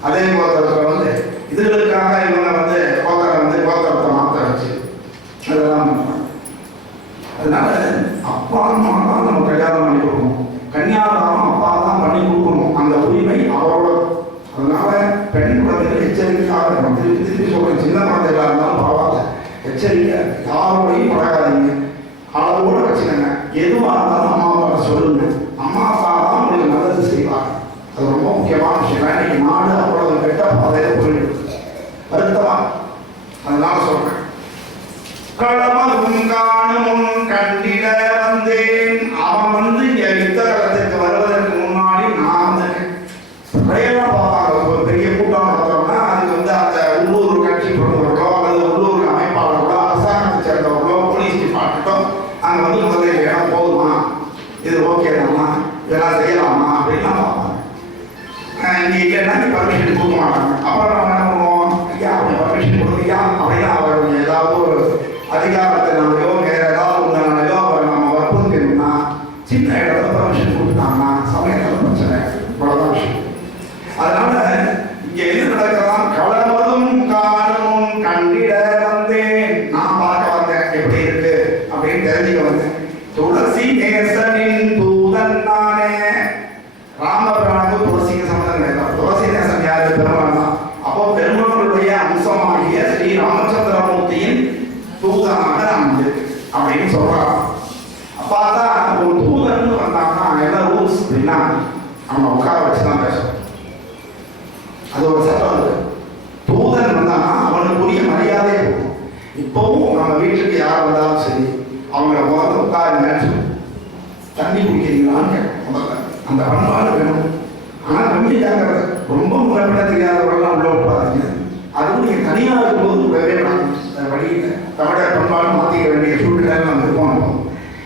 அதே கோத்திரத்துல வந்து இதுகளுக்காக இவங்க வந்து கோத்திரத்தை மாற்ற வச்சு அதெல்லாம் பண்ணுறாங்க. அதனால அப்பா அம்மா தான் நம்ம கல்யாணம் பண்ணி கொடுக்கணும். கன்னியாதாரம் அப்பா தான் பண்ணி கொடுக்கணும். அந்த உரிமை அவரோட. அதனால பெண் குழந்தைகள் எச்சரிக்கையாக இருக்கணும். திருப்பி சொல்றேன், சின்ன குழந்தைகளா இருந்தாலும் பரவாயில்ல, எச்சரிக்கை. யாரோடையும் பழகாதீங்க, அளவோட வச்சுக்கங்க. எதுவாக இருந்தாலும் அம்மா அப்பா சொல்லுங்க. அம்மா அப்பா தான் உங்களுக்கு நல்லது செய்வாங்க. அது ரொம்ப முக்கியமான விஷயம். இன்னைக்கு நாடு அவ்வளவு கெட்ட பாதையில போயிடுது, வருத்தமா. அதனால சொல்றேன், களமதும் காணும் கண்டிட வந்தேன். அவன் வந்து இங்க யுத்த களத்துக்கு வருவதற்கு முன்னாடி நான் வந்தேன். நிறையெல்லாம் பார்ப்பாங்க. ஒரு பெரிய கூட்டம் நடத்தோம்னா அதுக்கு வந்து அந்த உள்ளூர் கட்சி பிரமுகர்களோ அல்லது உள்ளூர் அமைப்பாளர்களோ அரசாங்கத்தை சேர்ந்தவர்களோ போலீஸ் டிபார்ட்மெண்ட்டோ அங்கே வந்து முதல்ல இடம் போதுமா, இது ஓகே தானா, இதெல்லாம் செய்யலாமா அப்படின்லாம் பார்ப்பாங்க. இங்கே இல்லைன்னா நீ பர்மிஷன் கொடுக்க மாட்டாங்க. அப்புறம் நம்ம என்ன பண்ணுவோம், ஐயா அப்படி பர்மிஷன் கொடுக்குறியா அப்படின்னா அவர் ஏதாவது ஒரு அதிகாரத்தினாலையோ வேற ஏதாவது ஒன்றாலையோ அவர் நம்ம வற்புறுத்தணும்னா சின்ன இடத்துல பர்மிஷன் கொடுத்துட்டாங்கன்னா சமயத்தில் பிரச்சனை. இவ்வளோதான் விஷயம். அதனால இங்க என்ன நடக்கலாம், களமதும் காணும் கண்டிட வந்தேன். நான் பார்க்க வந்தேன் எப்படி இருக்கு அப்படின்னு தெரிஞ்சுக்க வந்தேன். துளசி நேசனின் தூதன் நானே. ராமபிரானுக்கு துளசிக்கு சம்பந்தம் கிடையாது. துளசி நேசன் யாரு? பெருமாள் தான். அப்போ பெருமாளுடைய அப்படின்னா அவனை உட்கார வச்சு தான் பேசணும். அது ஒரு சட்டம் இருக்கு. தூதன் வந்தான்னா அவனுக்குரிய மரியாதையே போகும். இப்பவும் நம்ம வீட்டுக்கு யார் வந்தாலும் சரி அவங்கள முதல்ல உட்காருங்கன்னு சொல்லி தண்ணி குடிக்கிறீங்களான்னு கேட்கணும். முதல்ல அந்த பண்பாடு வேணும். ஆனால் தண்ணி கேட்கறது ரொம்ப முறைப்பட தெரியாதவர்கள்லாம் உள்ள விடாதீங்க. அதுவும் நீங்கள் தனியாக இருக்கும்போது விடவே விடாது. வழியில் தமிழர் பண்பாடு மாற்றிக்க வேண்டிய சூழ்நிலை நம்ம இருக்கோம்.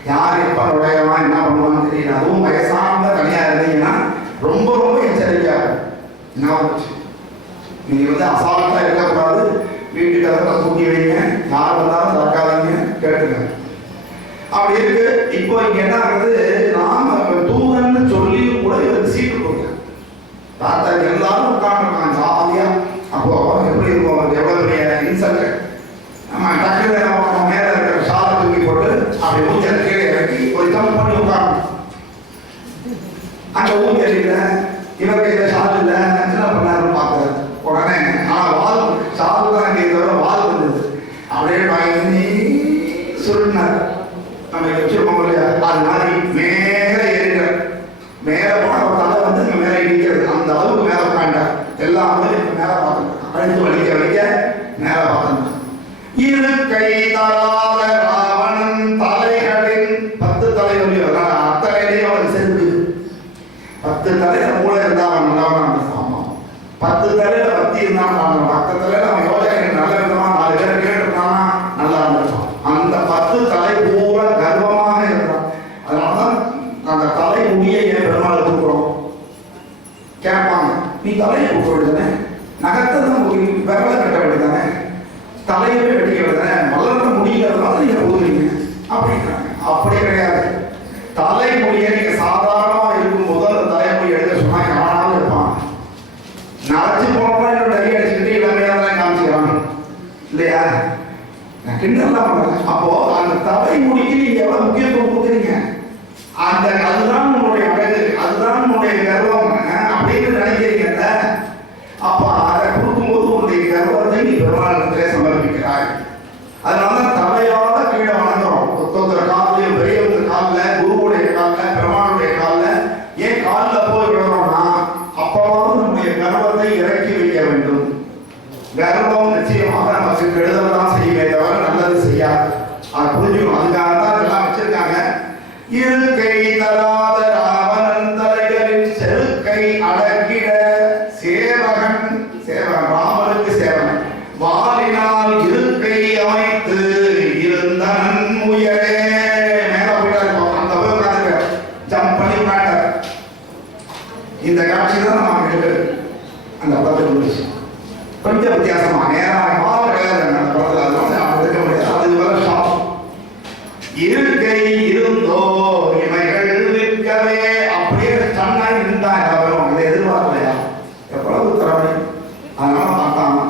யார் எப்போ நுழையலாம் என்ன பண்ணுவான்னு தெரியல. அதுவும் வயசான தனியாக இருந்தீங்கன்னா ரொம்ப ரொம்ப எச்சரிக்கையாக என்ன வச்சு நீங்கள் அசால்ட்டாக இருக்கக்கூடாது. வீட்டுக்கு அதை தூக்கி வைங்க. யார் வந்தாலும் திறக்காதீங்க, கேட்டுங்க. அப்படி இருக்கு. இப்போ இங்க என்ன ஆகுது, நாம தூதன்னு சொல்லி கூட இவருக்கு சீட்டு கொடுங்க. தாத்தா எல்லாரும் உட்காந்துருக்காங்க ஜாலியா. அப்போ எப்படி இருக்கும், எவ்வளவு பெரிய இன்சல்ட். நம்ம டக்குனு நம்ம மேல இருக்கிற ஷாலை தூக்கி போட்டு அப்படி ஊஞ்சல் கீழே இறக்கி ஒரு ஜம்ப் பண்ணி உட்காரணும். அங்க ஊஞ்சல் இல்லை, இவருக்கு இந்த ஷால் இல்லை, என்ன பண்ணாருன்னு பார்க்குறாரு. உடனே வால் ஷால் தான் இங்கே தவிர வால் வந்தது. அப்படியே வாங்கி சுருட்டினார். நம்ம வச்சிருக்கோம் இல்லையா, அது மாதிரி மேலே ஏறினார். மேலே போன தலை இங்கே மேலே இடிக்கிறது. அந்த அளவுக்கு மேலே உட்காண்டார். எல்லாமே மேலே பார்த்துருக்காங்க. அழைத்து வலிக்க வலிக்க மேலே பார்த்துருந்தாங்க. இருக்கை தராத ராவணன் தலைகளின் 10 தலைவலி அத்தலையிலேயே அவன் சென்று 10 தலையில மூளை இருந்தா அவன் நல்லவன். 10 தலையில பத்தி இருந்தான். 10 தலையில அவன் யோஜனை நல்ல விதமா 4 பேர் கேட்டுருக்கானா நல்லா இருந்திருப்பான். அந்த 10 தலை பூரா கர்வமாக இருந்தான். அதனாலதான் அந்த தலை முடியை ஏன் பெருமாள் தூக்குறோம் கேட்பாங்க. நீ தலையை தூக்க வேண்டியதானே, நகத்தை தான் விரலை கட்ட வேண்டியதானே, தலையவே வெட்டிக்க வேண்டியதானே, வளர்ந்த முடிகிறதுனால நீங்க ஊதுறீங்க அப்படிங்கிறாங்க. அப்படி கிடையாது. தலைமொழியை நீங்க சாதாரணமா இருக்கும்போது அந்த தலைமொழி எடுக்க சொன்னா யாராலும் இருப்பாங்க. நரைச்சு போனோம்னா இன்னும் நிறைய அடிச்சுக்கிட்டு இளமையா தான் காமிச்சுக்கிறாங்க இல்லையா, கிண்டல்லாம் பண்ணல. அப்போ அந்த தலைமொழிக்கு நீங்க எவ்வளவு முக்கியத்துவம் கொடுக்குறீங்க. அந்த அதுதான் உங்களுடைய அழகு, அதுதான் உங்களுடைய கர்வம் அப்படின்னு நினைக்கிறீங்கல்ல. அப்போ அதை கொடுக்கும்போது உங்களுடைய கர்வத்தை நீ பெருமாளத்திலே சமர்ப்பிக்கிறாய். அதனால தலையால கீழே வணங்குறோம். ஒருத்தர் காலில், பெரியவங்க காலில், குருவுடைய காலில், பெருமாளுடைய காலில். ஏன் காலில் போய் விடுறோம்னா அப்பவாவது நம்முடைய கர்வத்தை இறக்கி வைக்க வேண்டும். கர்வம் நிச்சயமாக நமக்கு கெடுதல் செய்யுமே தவிர நல்லது செய்யாது. அதை புரிஞ்சுக்கணும். அதுக்காக தான் இதெல்லாம் வச்சிருக்காங்க. இருக்கை தராத ராவணன் தலைகளின் செருக்கை அடக்கிட சேவகன், சேவகன் ராமனுக்கு சேவகன், வாலினால் இருக்கை அமைத்து இருந்தன் உயரே. மேல போயிட்டாரு. அந்த உட்காந்து ஜம்ப் பண்ணி விட்டார். இந்த காட்சி தான் நம்ம எடுக்கிறது. அந்த படத்தில் முடிச்சு கொஞ்சம் வித்தியாசமா நேரம் மாறு கிடையாது அந்த படத்தில். அதனால எடுக்க முடியாது. அது வர ஷாப். இருக்கை இருந்தோ இவைகள் விற்கவே அப்படியே சன்னாய் இருந்தா வரும். இதை எதிர்பார்க்கலையா, எவ்வளவு திறமை. அதனால பார்த்தாங்க.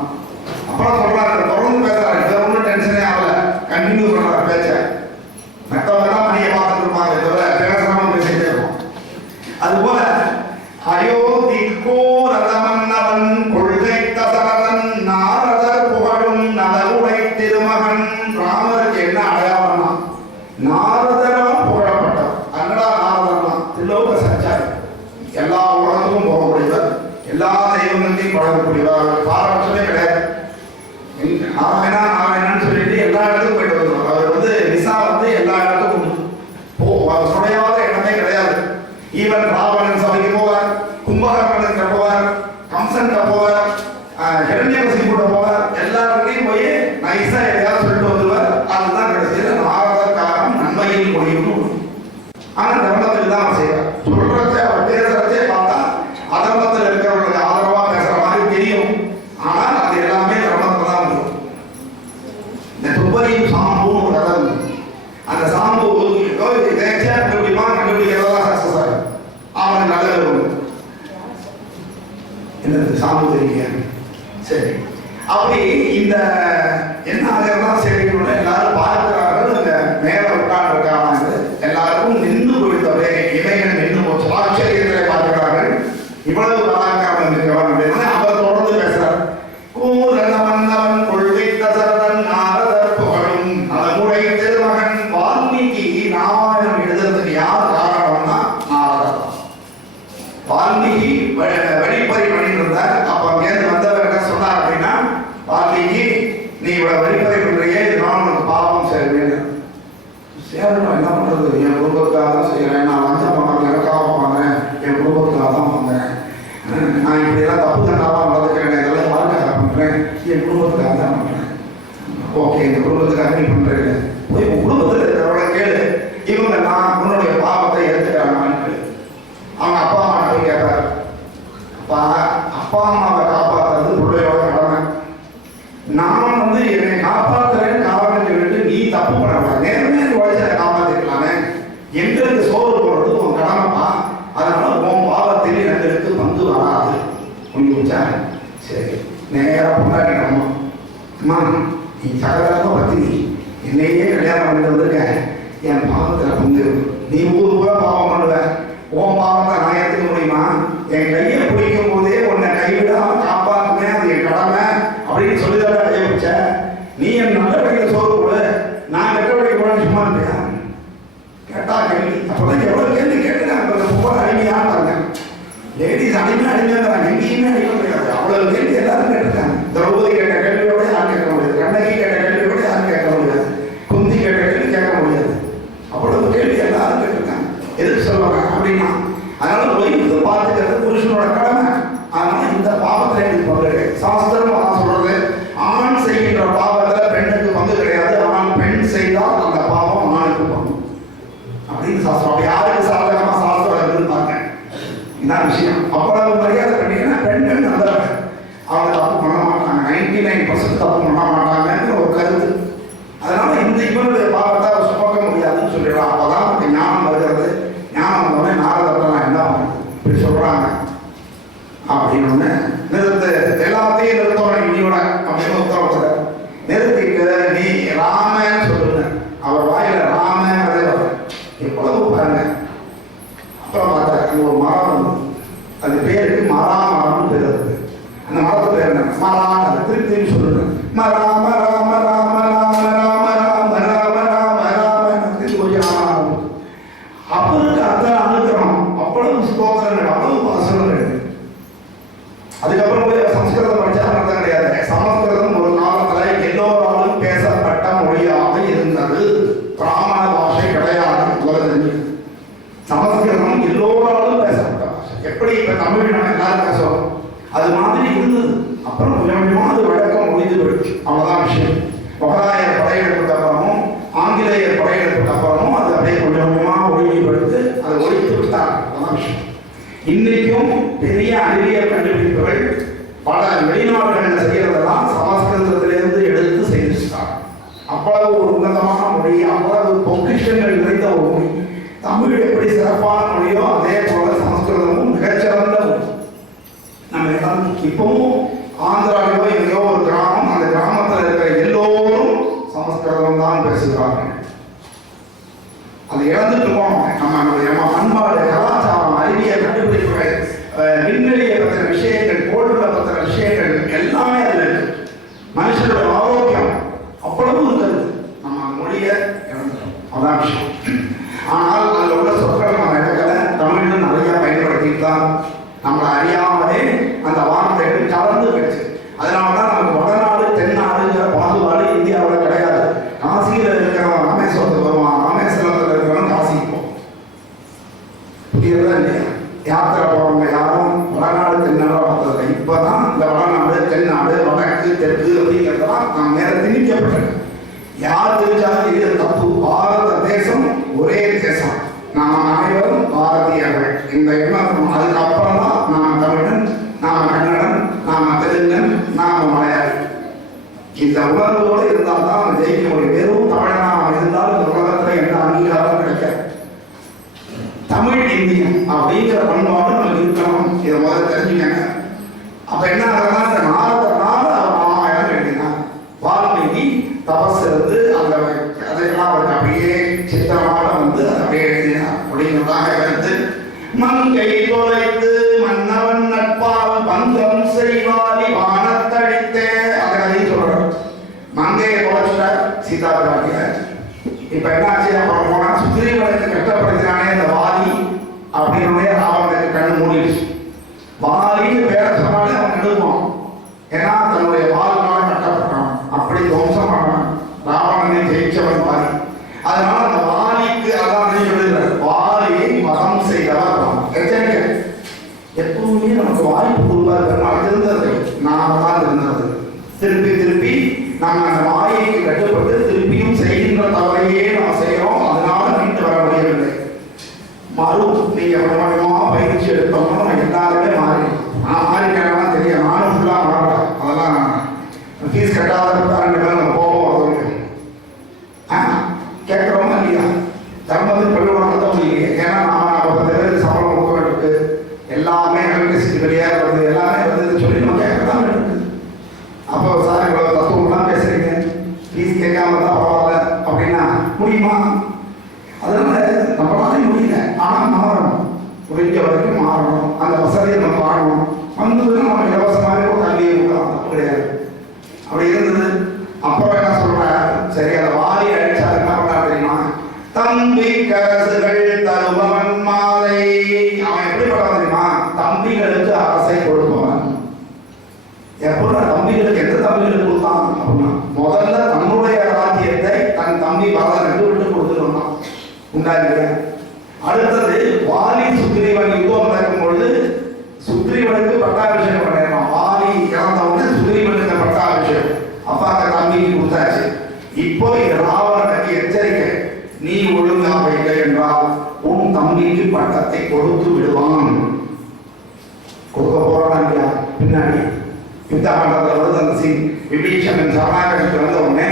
அப்புறம் சொல்றாரு, தொடர்ந்து பேசுறாரு. இதை ஒன்றும் டென்ஷனே ஆகல, கண்டினியூ பண்றாரு பேச்ச. மற்றவங்க தான் மணியை பார்த்துட்டு இருப்பாங்க, தவிர பேசுறாம பேசிட்டே இருக்கும். அதுபோல அயோத்திக்கோ ரதமன்னவன் கொள்கை தசரதன் நாரதர் புகழும் நலவுடை திருமகன். ராமருக்கு என்ன அடையாளம்னா நாரதரால் புகழப்பட்டார். அன்னடா நாரதர்னா திலோக சஞ்சாரி, எல்லா உலகத்துக்கும் போகக்கூடியவர், எல்லா தெய்வங்களையும் பழகக்கூடியவர், பாரபட்சமே கிடையாது. நாராயணா நாராயணான்னு சொல்லிட்டு எல்லா இடத்துக்கும் போயிட்டு வருவார். அவர் நிசா எல்லா இடத்துக்கும் சுடையாத இடமே கிடையாது. ஈவன் ராவணன் சபைக்கு போவார், கும்பகர்ணனுக்கு போவார், கம்சன் போவார், ஹிரண்யகசிபு கூட போவார். எல்லாருக்கையும் போய் நைஸா எதையாவது சொல்லிட்டு வந்துருவார். அதுதான் கடைசியில் நாரதர் காரணம் நன்மையில் முடியும். ஆனா தர்மத்துக்கு தான் செய்வார். சொல்றதே அவர் பேசுறதே பார்த்தா அதர்மத்தில் இருக்கிறவர்களுக்கு ஆதரவா பேசுற மாதிரி தெரியும். ஆனால் அது எல்லாமே தர்மத்தில் தான் வரும். இந்த துப்பரியும் சாம்பும் ஒரு கதை. அந்த சாம்பு கண்டுபிடிமா கண்டுபிடிக்கிறதா சக்சஸ் ஆகும். அவனுக்கு நல்லது என்னது சாம்பு தெரியுங்க. சரி, அப்படி இந்த என்ன அதெல்லாம் செய்யணும்னு எல்லாரும் பார்க்கிறார்கள். இந்த மேல உட்கார்ந்து இருக்காங்க. எல்லாருக்கும் நின்று போயிட்டவரே இவைகள் நின்று போச்சு. ஆச்சரியத்திலே பார்க்கிறார்கள். இவ்வளவு கலாச்சாரம் இருக்கிறவன் அப்படின்னு அவர் தொடர்ந்து பேசுறார். கூரவன் கொள்கை தசரதன் நாரதர் புகழும் நலமுடை திருமகன். வால்மீகி ராமாயணம் எழுதுறதுக்கு யார் காரணம்னா நாரதர். சரி நான் என்ன பண்ணுறது, என் குடும்பத்துக்காக தான் செய்கிறேன், நான் லஞ்சம் வாங்குறேன், எனக்காக வாங்குறேன், என் குடும்பத்துக்காக தான் வாங்குறேன், நான் இப்படியெல்லாம் தப்பு தண்டாவாக நடந்துக்கிறேன், இதெல்லாம் வாழ்க்கையாக பண்ணுறேன், என் குடும்பத்துக்காக தான் பண்ணுறேன். ஓகே, இந்த குடும்பத்துக்காக நீ பண்ணுறீங்க, போய் உன் குடும்பத்தில் இருக்கிறவங்கள கேளு, இவங்க நான் உன்னுடைய பாவத்தை எடுத்துக்கிறாங்கன்னு கேளு. அவங்க அப்பா அம்மா போய் கேட்பாரு, அப்பா அம்மாவை காப்பாற்றுறது பிள்ளையோட கடமை. நான் வந்து என்னை காப்பாற்றுறேன்னு காரணம் சொல்லிட்டு நீ தப்பு பண்ண நேர்மையாக உழைச்சதை காப்பாற்றிக்கலாமே, எங்களுக்கு சோறு போடுறது உன் கடமைப்பா, அதனால உன் பாவத்தில் எங்களுக்கு பங்கு வராது புரிஞ்சா. சரி, நேராக கொண்டாடினோம். அம்மா நீ சகலமாக பத்தினி, என்னையே கல்யாணம் பண்ணிட்டு வந்திருக்க, என் பாவத்தில் பங்கு, நீ ஊர் கூட பாவம் பண்ணுவேன், உன் பாவத்தை நான் ஏற்றுக்க முடியுமா? என் கையை பிடிக்கும் போதே உன்னை கைவிடாம காப்பாற்றுவேன், அது என் கடமை அப்படின்னு சொல்லிதான் கையை பிடிச்ச. நீ என் நல்ல வழியில் சோறு போடு, நான் கெட்ட வழிக்கு போட சும்மா இருக்கியா? கேட்டா கேள்வி, அப்போதான் எவ்வளோ கேள்வி கேட்டுருக்காங்க. ரொம்ப அடிமையாக பாருங்க, லேடிஸ் அடிமையாக எங்கேயுமே அடிக்க முடியாது, அவ்வளோ கேள்வி எல்லாரும் கேட்டிருக்காங்க. திரௌபதி கேட்ட கேள்வியோட யாரும் கேட்க முடியாது, கண்ணகி கேட்ட கேள்வியோட யாரும் கேட்க முடியாது, குந்தி கேட்ட கேள்வி கேட்க முடியாது, அவ்வளவு கேள்வி எல்லாரும் கேட்டிருக்காங்க. எதுக்கு சொல்லுவாங்க அப்படின்னா, அதனால ஒய்ஃபு பார்த்துக்கிறது புருஷனோட கடமை. அதனால இந்த பாவத்தில் எனக்கு பங்கு கிடையாது. சாஸ்திரம் நான் சொல்றது, ஆண் செய்கின்ற பாவத்தில் பெண்ணுக்கு பங்கு கிடையாது, ஆனால் பெண் செய்தால் அந்த பாவம் ஆணுக்கு பங்கு அப்படின்னு சாஸ்திரம். அப்படி யாருக்கு சாதகமா சாஸ்திரம் இருக்குன்னு பாருங்க, இதான் விஷயம். அவ்வளவு மரியாதை பண்ணீங்கன்னா பெண்கள் நல்லவங்க, அவங்க தப்பு பண்ண மாட்டாங்க, 99% தப்பு பண்ண மாட்டாங்கன்னு ஒரு கருத்து. அதனால இந்த இவனுடைய பாவத்தை அவர் சுமக்க முடியாதுன்னு சொல்லிடலாம். அப்பதான் நமக்கு ஞானம் வருகிறது. ஞானம் வந்தோடனே நாரதெல்லாம் என்ன இப்படி சொல்றாங்க அப்படின்னு நிறுத்து, எல்லாத்தையும் நிறுத்தோம் இன்னியோட அப்படின்னு உத்தரவு நிறுத்திட்டு நீ ராமன்னு சொல்லுங்க. அவர் வாயில ராம எவ்வளவு பாருங்க. அப்புறம் பார்த்தா ஒரு மரம், அது பேருக்கு மராமரம்னு பேர் இருக்குது. அந்த மரத்து பேர் என்ன? மராமரம். திருப்பி திருப்பி சொல்லுங்க, மராம ராம ராம ராம ராம ராம ராம ராம ராம ராம. அவருக்கு அத்தனை அனுக்கிறோம், அவ்வளவு ஸ்லோகங்கள், அவ்வளவு வசனங்கள். அதுக்கப்புறம் போய் சம்ஸ்கிருதம் படிச்சா அர்த்தம் கிடையாது. சமஸ்கிருதம் ஒரு காலத்துல எல்லோராலும் பேசப்பட்ட மொழியாக இருந்தது, பிராமண பாஷை கிடையாது. சமஸ்கிருதம் எல்லோராலும் பேசப்பட்ட பாஷை. எப்படி இப்ப தமிழ் நம்ம எல்லாரும் பேசுவோம், அது மாதிரி இருந்தது. அப்புறம் கொஞ்சம் கொஞ்சமா அது வழக்கம் முடிந்து போயிடுச்சு, அவ்வளவுதான் விஷயம். முகலாயர் படையெடுப்புக்கு அப்புறமும் ஆங்கிலேயர் படையெடுப்புக்கு அப்புறமும் அது அப்படியே கொஞ்சம் கொஞ்சமா ஒழுங்கிப்படுத்து அதை ஒழித்து விட்டாங்க, அதான் விஷயம். இன்னைக்கும் பெரிய அறிவியல் கண்டுபிடிப்புகள் பல வெளிநாடுகளில் செய்யறதெல்லாம் சமஸ்கிருதத்திலிருந்து எடுத்து செய்திருக்காங்க. அவ்வளவு ஒரு உன்னதமான மொழி, அவ்வளவு பொக்கிஷங்கள் நிறைந்த ஒரு மொழி. தமிழ் எப்படி சிறப்பான மொழியோ அதே போல சமஸ்கிருதமும் மிகச்சிறந்த மொழி. நம்ம எல்லாம் இப்பவும் ஆந்திராவிலோ எங்கேயோ ஒரு கிராமம், அந்த கிராமத்தில் இருக்கிற எல்லோரும் சமஸ்கிருதம் தான் பேசுகிறார்கள். அதை இழந்துட்டு போனோம். நம்ம பண்பாடு, கலாச்சாரம், அறிவியல் கண்டுபிடிப்புகள், விண்வெளியை பற்றின விஷயங்கள், கோள்களை பற்றின விஷயங்கள் எல்லாமே அதில் இருக்கு. மனுஷனோட ஆரோக்கியம் அவ்வளவு இருக்கிறது. நம்ம மொழியை இழந்துட்டோம், அதான் விஷயம். ஆனால் அதில் உள்ள சொற்கள் நம்ம இடத்துல தமிழ்ல நிறைய பயன்படுத்திட்டு தான் நம்மளை அறியாமலே அந்த வார்த்தைகள் கலந்து போயிடுச்சு. அதனாலதான் நமக்கு வடநாடு தென்னாடுங்கிற பாகுபாடு இந்தியாவில் கிடையாது. காசியில் இருக்கிறவன் ராமேஸ்வரத்துக்கு வருவான், ராமேஸ்வரத்தில் இருக்கிறவன் காசிக்கு போவான். புரியுறதா இல்லையா? யாத்திரை போறவங்க யாரும் வடநாடு தென்னாடு பார்த்ததில்லை. இப்பதான் இந்த வடநாடு தென்னாடு வடக்கு தெற்கு அப்படிங்கிறதெல்லாம் நாம் நேர திணிக்கப்பட்டது. யார் தெரிஞ்சாலும் இது தப்பு. பாரத தேசம் ஒரே தேசம், நாம் அனைவரும் பாரதியர்கள். இந்த எண்ணம் அதுக்கப்புறம் தான் நாம் தமிழன், நாம கன்னடன், நாம தெலுங்கன், நாம மலையாளி. இந்த உணர்வோடு இருந்தால் தான் நம்ம ஜெயிக்க முடியும். வெறும் தமிழனாக இருந்தால் இந்த உலகத்தில் எந்த அங்கீகாரம் கிடைக்காது. தமிழ் இந்தியம் அப்படிங்கிற பண்பாடு நமக்கு இருக்கணும். இதை முதல்ல தெரிஞ்சுக்கங்க. அப்ப என்ன ஆகுதுன்னா, இந்த நாரதனால ராமாயணம் எழுதினார். வால்மீகி தபஸ் இருந்து அந்த அதையெல்லாம் அவருக்கு அப்படியே சித்திரமாக வந்து அதை அப்படியே எழுதினார் அப்படிங்கிறதாக கருத்து. மங்கை தொலைத்து மன்னவன் நட்பால் பந்தம் செய்வாரி வானத்தடித்தே, அதை கதையும் சொல்றார். மங்கையை தொலைச்சிட்டார் சீதா பிராட்டியார். இப்ப என்னாச்சு, அப்புறம் போனா சுக்ரீவனுக்கு கஷ்டப்படுத்தினானே இந்த வாலி அப்படின்னு ராவனுக்கு கண்ணு மூடிடுச்சு. வாலின்னு பேரை சொன்னாலே அவன் நடுவான். ஏன்னா தன்னுடைய வாழ்நாள கட்டப்பட்டான், அப்படி துவம்சமானான். ராவணனை ஜெயிச்சவன் வாலி. அதனால அந்த நமக்கு வாய்ப்பு கொடுப்பார் பெருமாள். இருந்தது நாம தான் இருந்தது. திருப்பி திருப்பி நம்ம அந்த மாயைக்கு கட்டுப்பட்டு திருப்பியும் செய்கின்ற தவறையே நம்ம செய்யறோம். அதனால மீண்டு வர முடியவில்லை. நீங்க கொஞ்சமா பயிற்சி எடுத்தோம்னா நம்ம எல்லாருமே மாறிடும். நான் மாறிட்டேன்னா தெரியும், நானும் ஃபுல்லா மாறல. அதெல்லாம் ஃபீஸ் கட்டாத 2 பேர் நம்ம போவோம். கேட்குறோமா இல்லையா? தர்மத்துக்கு பள்ளிக்கூடம் தான் இல்லையே. ஏன்னா நான் 10 பேருக்கு சம்பளம் கொடுக்க வேண்டியிருக்கு, எல்லாமே எலக்ட்ரிசிட்டி வெளியாக வருது, எல்லாமே வந்து சொல்லி நம்ம கேட்கதான் வேண்டியிருக்கு. அப்போ சார் இவ்வளோ தத்துவம்லாம் பேசுறீங்க, ஃபீஸ் கேட்காம தான் பரவாயில்ல அப்படின்னா முடியுமா? அதனால நம்மளாலே முடியல. ஆனால் மாறணும், முடிஞ்ச வரைக்கும் மாறணும். அந்த வசதியை நம்ம வாங்கணும். வந்ததுன்னா நம்ம இலவசமாகவே ஒரு கல்வியை கொடுக்கலாம், தப்பு கிடையாது. அப்படி இருந்தது. அப்புறம் என்ன சொல்ற, சரி அதை வாரி அடிச்சா என்ன பண்ணா தெரியுமா? தம்பி கரசுகள் தருபவன் மாலை. அவன் எப்படி பண்ண தெரியுமா? தம்பிகளுக்கு அரசை கொடுப்பவன். எப்படின்னா தம்பிகளுக்கு எந்த தம்பிகளுக்கு கொடுத்தான் அப்படின்னா, முதல்ல தன்னுடைய ராஜ்யத்தை தன் தம்பி பரதனுக்கு விட்டு கொடுத்துருந்தான். உண்டாங்க. அடுத்தது வாலி சுக்ரீவன் யுத்தம் நடக்கும் பொழுது சுக்ரீவனுக்கு பட்டாபிஷேகம் பண்ணிருக்கான். வாலி இறந்தவுடனே சுக்ரீவனுக்கு பட்டாபிஷேகம் அப்ப அந்த தம்பிக்கு கொடுத்தாச்சு. இப்போ ராவணனுக்கு எச்சரிக்கை, நீ ஒழுங்காக இல்லை என்றால் உன் தம்பிக்கு பட்டத்தை கொடுத்து விடுவான். கொடுக்க போறான் இல்லையா? பின்னாடி யுத்த காண்டத்தில் வருது அந்த சீன். விபீஷணன் சரணாகதிக்கு வந்த உடனே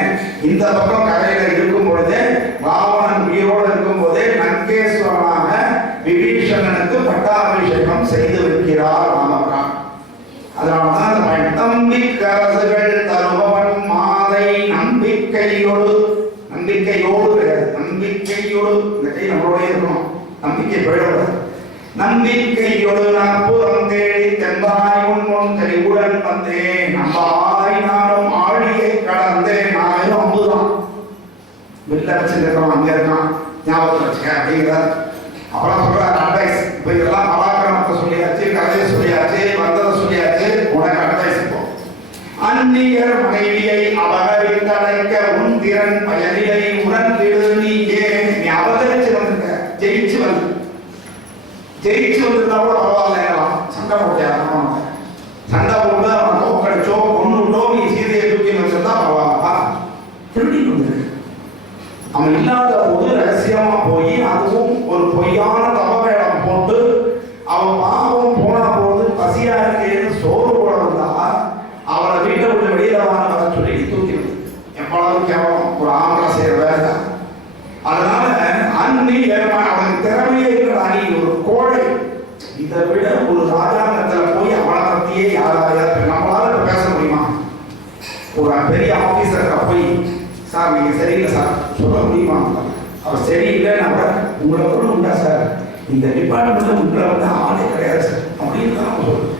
இந்த பக்கம் கரையில இருக்கும் பொழுதே ராவணன் உயிரோடு இருக்கும் போதே லங்கேஸ்வரனாக விபீஷணனுக்கு பட்டாபிஷேகம் செய்து வைக்கிறார் ராமபிரான். அதனால்தான் அந்த தம்பி கரசுகள் தருபவன் மாதை நம்பிக்கையோடு, நம்பிக்கையோடு கிடையாது, நம்பிக்கையோடு. இந்த கை நம்மளோட இருக்கணும், நம்பிக்கை போயிடக்கூடாது. நம்பிக்கையோடு நற்புறம் தேடி தெம்பாய் உன் தெளிவுடன் வந்தேன், நம்பாய் நானும் ஆழியை கடந்தேன். நான் அம்புதான் வெளில வச்சிருக்கிறோம், அங்கே இருக்கான், ஞாபகத்தில் வச்சுக்க அப்படிங்கிறார். அப்புறம் சொல்றார் அட்வைஸ். இப்போ இதெல்லாம் பராக்கிரமத்தை சொல்லியாச்சு, கதையை சொல்லியாச்சு, வந்ததை சொல்லியாச்சு. உனக்கு அட்வைஸ் இப்போ, அந்நியர் மனைவியை அபகரித்தடைக்க உன் திறன் பயனிலை உணர்ந்திடு. நீ ஏன் நீ அபகரிச்சு வந்திருக்க, ஜெயிச்சு வந்து ஜெயிச்சு வந்திருந்தா கூட பரவாயில்ல, சண்டை போட்டியா, சண்டை போட்டு அவன் தோக்கடிச்சோ கொண்டுட்டோ நீ சீதையை தூக்கி வச்சிருந்தா பரவாயில்லப்பா. திருடி வந்துருக்கு. அவன் இல்லாத போது ரகசியமா போய் அதுவும் ஒரு பொய்யான தவவேடம் போட்டு அவன் பாவம் போன போது பசியா இருக்கேன்னு சோறு போட வந்தா அவனை வீட்டை விட்டு வெளியில வர சொல்லி தூக்கி எவ்வளவு கேவலம் ஒரு ஆம்பளை செய்யற வேலை. அதனால அன்னி அவனுக்கு திறமையே இருக்கிற அணி ஒரு கோழை. இதை விட ஒரு ராஜாங்கத்துல போய் அவனை பத்தியே யாராவது நம்மளால பேச முடியுமா? ஒரு பெரிய ஆபீசர்கிட்ட போய் சார் நீங்க சரியில்லை சார் சொல்ல முடியுமா? அவர் சரியில்லைன்னா கூட உங்களை கூட உண்டா சார், இந்த டிபார்ட்மெண்ட்ல உங்களை வந்து ஆளே கிடையாது சார் அப்படின்னு தான் சொல்லுவோம்.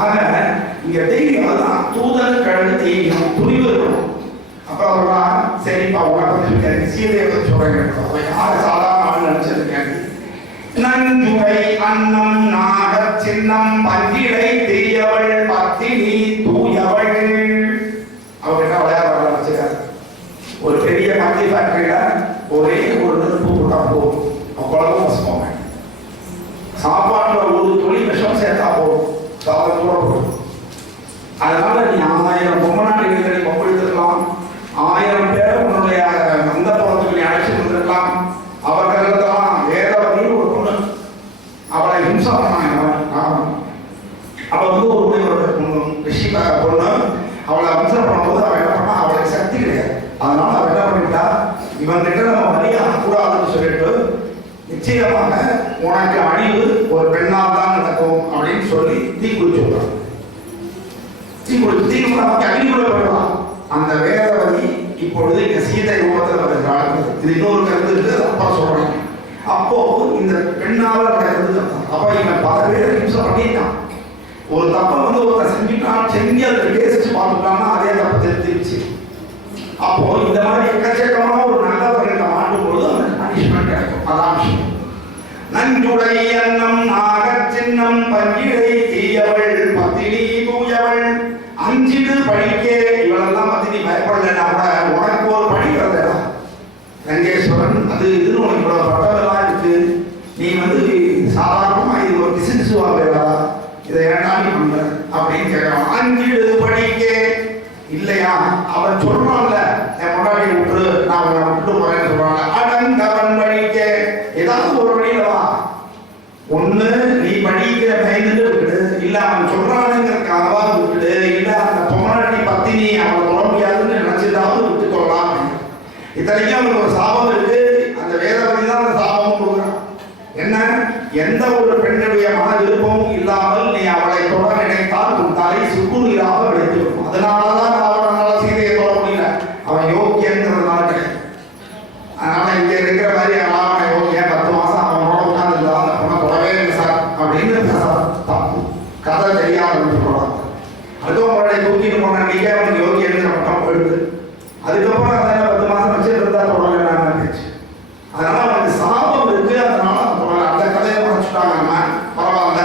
ஆக இங்க தைரியம் தான், தூதர் கழகு தைரியம், துணிவு இருக்கணும். அப்புறம் அவர்களா சரிப்பா உங்களை பற்றி சீதையை பற்றி சொல்றேன். யாரு சாதாரண ஆள் நினைச்சிருக்கேன். நஞ்சுகை அன்னம் நாக சின்னம் பஞ்சிடை தீயவள் பத்தினி தூயவள். அவர்கிட்ட விளையாட வச்சுக்காரு. ஒரு பெரிய மஞ்சள் ஃபேக்டரியில ஒரே ஒரு நெருப்பு போட்டா போகும், அவ்வளவு வசமாக. சாப்பாட்டுல ஒரு துளி விஷம் சேர்த்தா போகும், சாதம் கூட போகும். அதனால நீ 1000 பொம்மநாட்டிகளை பம்பெடுத்திருக்கலாம், 1000 பேரை உன்னுடைய அந்த புறத்துக்கு நீ அழைச்சி வந்திருக்கலாம். அவர்களுக்கெல்லாம் வேதவரையும் ஒரு பொண்ணு அவளை ஹிம்சா பண்ணாங்க. அவ வந்து ஒரு ரிஷி பொண்ணு அவளை ஹிம்சம் பண்ணும்போது அவள் என்ன பண்ணா, அவளுக்கு சக்தி கிடையாது. அதனால அவள் என்ன பண்ணிட்டா, இவன் கிட்ட நம்ம வழியாக கூடாதுன்னு சொல்லிட்டு நிச்சயமாக உனக்கு அழிவு ஒரு பெண்ணால் தான் நடக்கும் அப்படின்னு சொல்லி தீ குளிச்சு விடுறான். தீ நமக்கு அழிவுல வருவான். அந்த வேதவதி இப்பொழுது இங்க சீதை ரூபத்தில் வருகிறாள். இது இன்னொரு கருத்து இருக்கு, அப்புறம் சொல்றேன். அப்போ இந்த பெண்ணால கருத்து அப்ப இவன் 10 பேரை ஹிம்சம் பண்ணிட்டான். ஒரு தப்பை வந்து ஒருத்தர் செஞ்சுட்டான், செஞ்சு அதை பேசிச்சு பார்த்துட்டான்னா அதே தப்பை தெரிஞ்சிருச்சு. அப்போ இந்த மாதிரி எக்கச்சக்கமான ஒரு நல்லவர்களை மாட்டும் பொழுது அவனுக்கு பனிஷ்மெண்ட் கிடைக்கும். அதான் விஷயம். நஞ்சுடை அன்னம் நாக சின்னம் பஞ்சிடை தீயவள் பத்தினி தூயவள். அஞ்சிடு படிக்க இவளெல்லாம் பத்தி நீ பயப்படலைன்னா கூட உனக்கு ஒரு பணி வரதா லங்கேஸ்வரன் அது இதுன்னு உனக்கு இவ்வளவு பட்டவெல்லாம் இருக்கு. நீ வந்து சாதாரணமா இது ஒரு பிசினஸ் வாங்குறா, எந்த ஒரு பெண்ணுடைய மன விருப்பமும் இல்லாமல் நீ அவளை தொட நினைத்தால் உன் தலை சுக்குநீராக வெடித்திருக்கும். அதனாலதான் அவனால சீதையை தொட முடியல. அவன் யோக்கியங்கிறதுனால கிடையாது. அதனால இங்க இருக்கிற மாதிரி அவன் யோக்கிய 10 மாசம் அவனோட உட்கார்ந்து அந்த பொண்ணை தொடவே இல்லை சார் அப்படின்னு தப்பு. கதை தெரியாத சொல்றாங்க. அதுவும் அவளை தூக்கிட்டு போன நீங்க அவனுக்கு யோக்கியங்கிற பட்டம் போயிடுது. அதுக்கப்புறம் அதை 10 மாசம் வச்சு இருந்தா தொடரல நான் நினைச்சு. அதனால அவனுக்கு சாபம் இருக்கு. அதனால அந்த கதையை மறைச்சுட்டாங்க. நம்ம பரவாயில்ல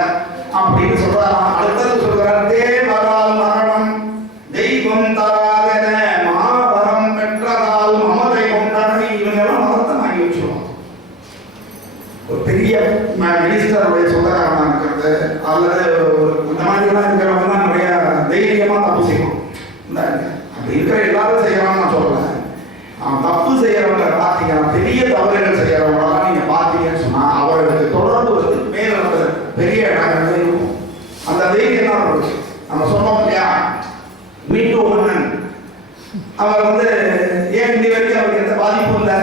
அப்படின்னு சொல்றாராம். அடுத்தது சொல்றாரு, தேவரால் மரணம் தெய்வம் தராதென மாபரம் பெற்றதால் மமதை கொண்டனை. இவங்கெல்லாம் மதத்தை வாங்கி வச்சிருவோம். ஒரு பெரிய மினிஸ்டருடைய சொந்தக்காரனா இருக்கிறது அல்லது இந்த மாதிரிலாம் இருக்கிறவங்க தான் நிறைய தைரியமா தப்பு செய்யணும். அப்படி இருக்கிற எல்லாரும் செய்யறான்னு நான் சொல்லல. அவன் தப்பு செய்யறவங்க பார்த்தீங்கன்னா, பெரிய தவறுகள் செய்யறவங்களாம் நீங்க பார்த்தீங்கன்னு சொன்னா அவர்களுக்கு தொடர்பு வந்து மேல பெரிய இடங்கள்ல இருக்கும். அந்த தைரியம் தான் இருக்கு. நம்ம சொன்னோம் இல்லையா, மீட்டு மன்னன் அவர் வந்து ஏன் இன்னி வரைக்கும் அவருக்கு எந்த பாதிப்பும் இல்லை.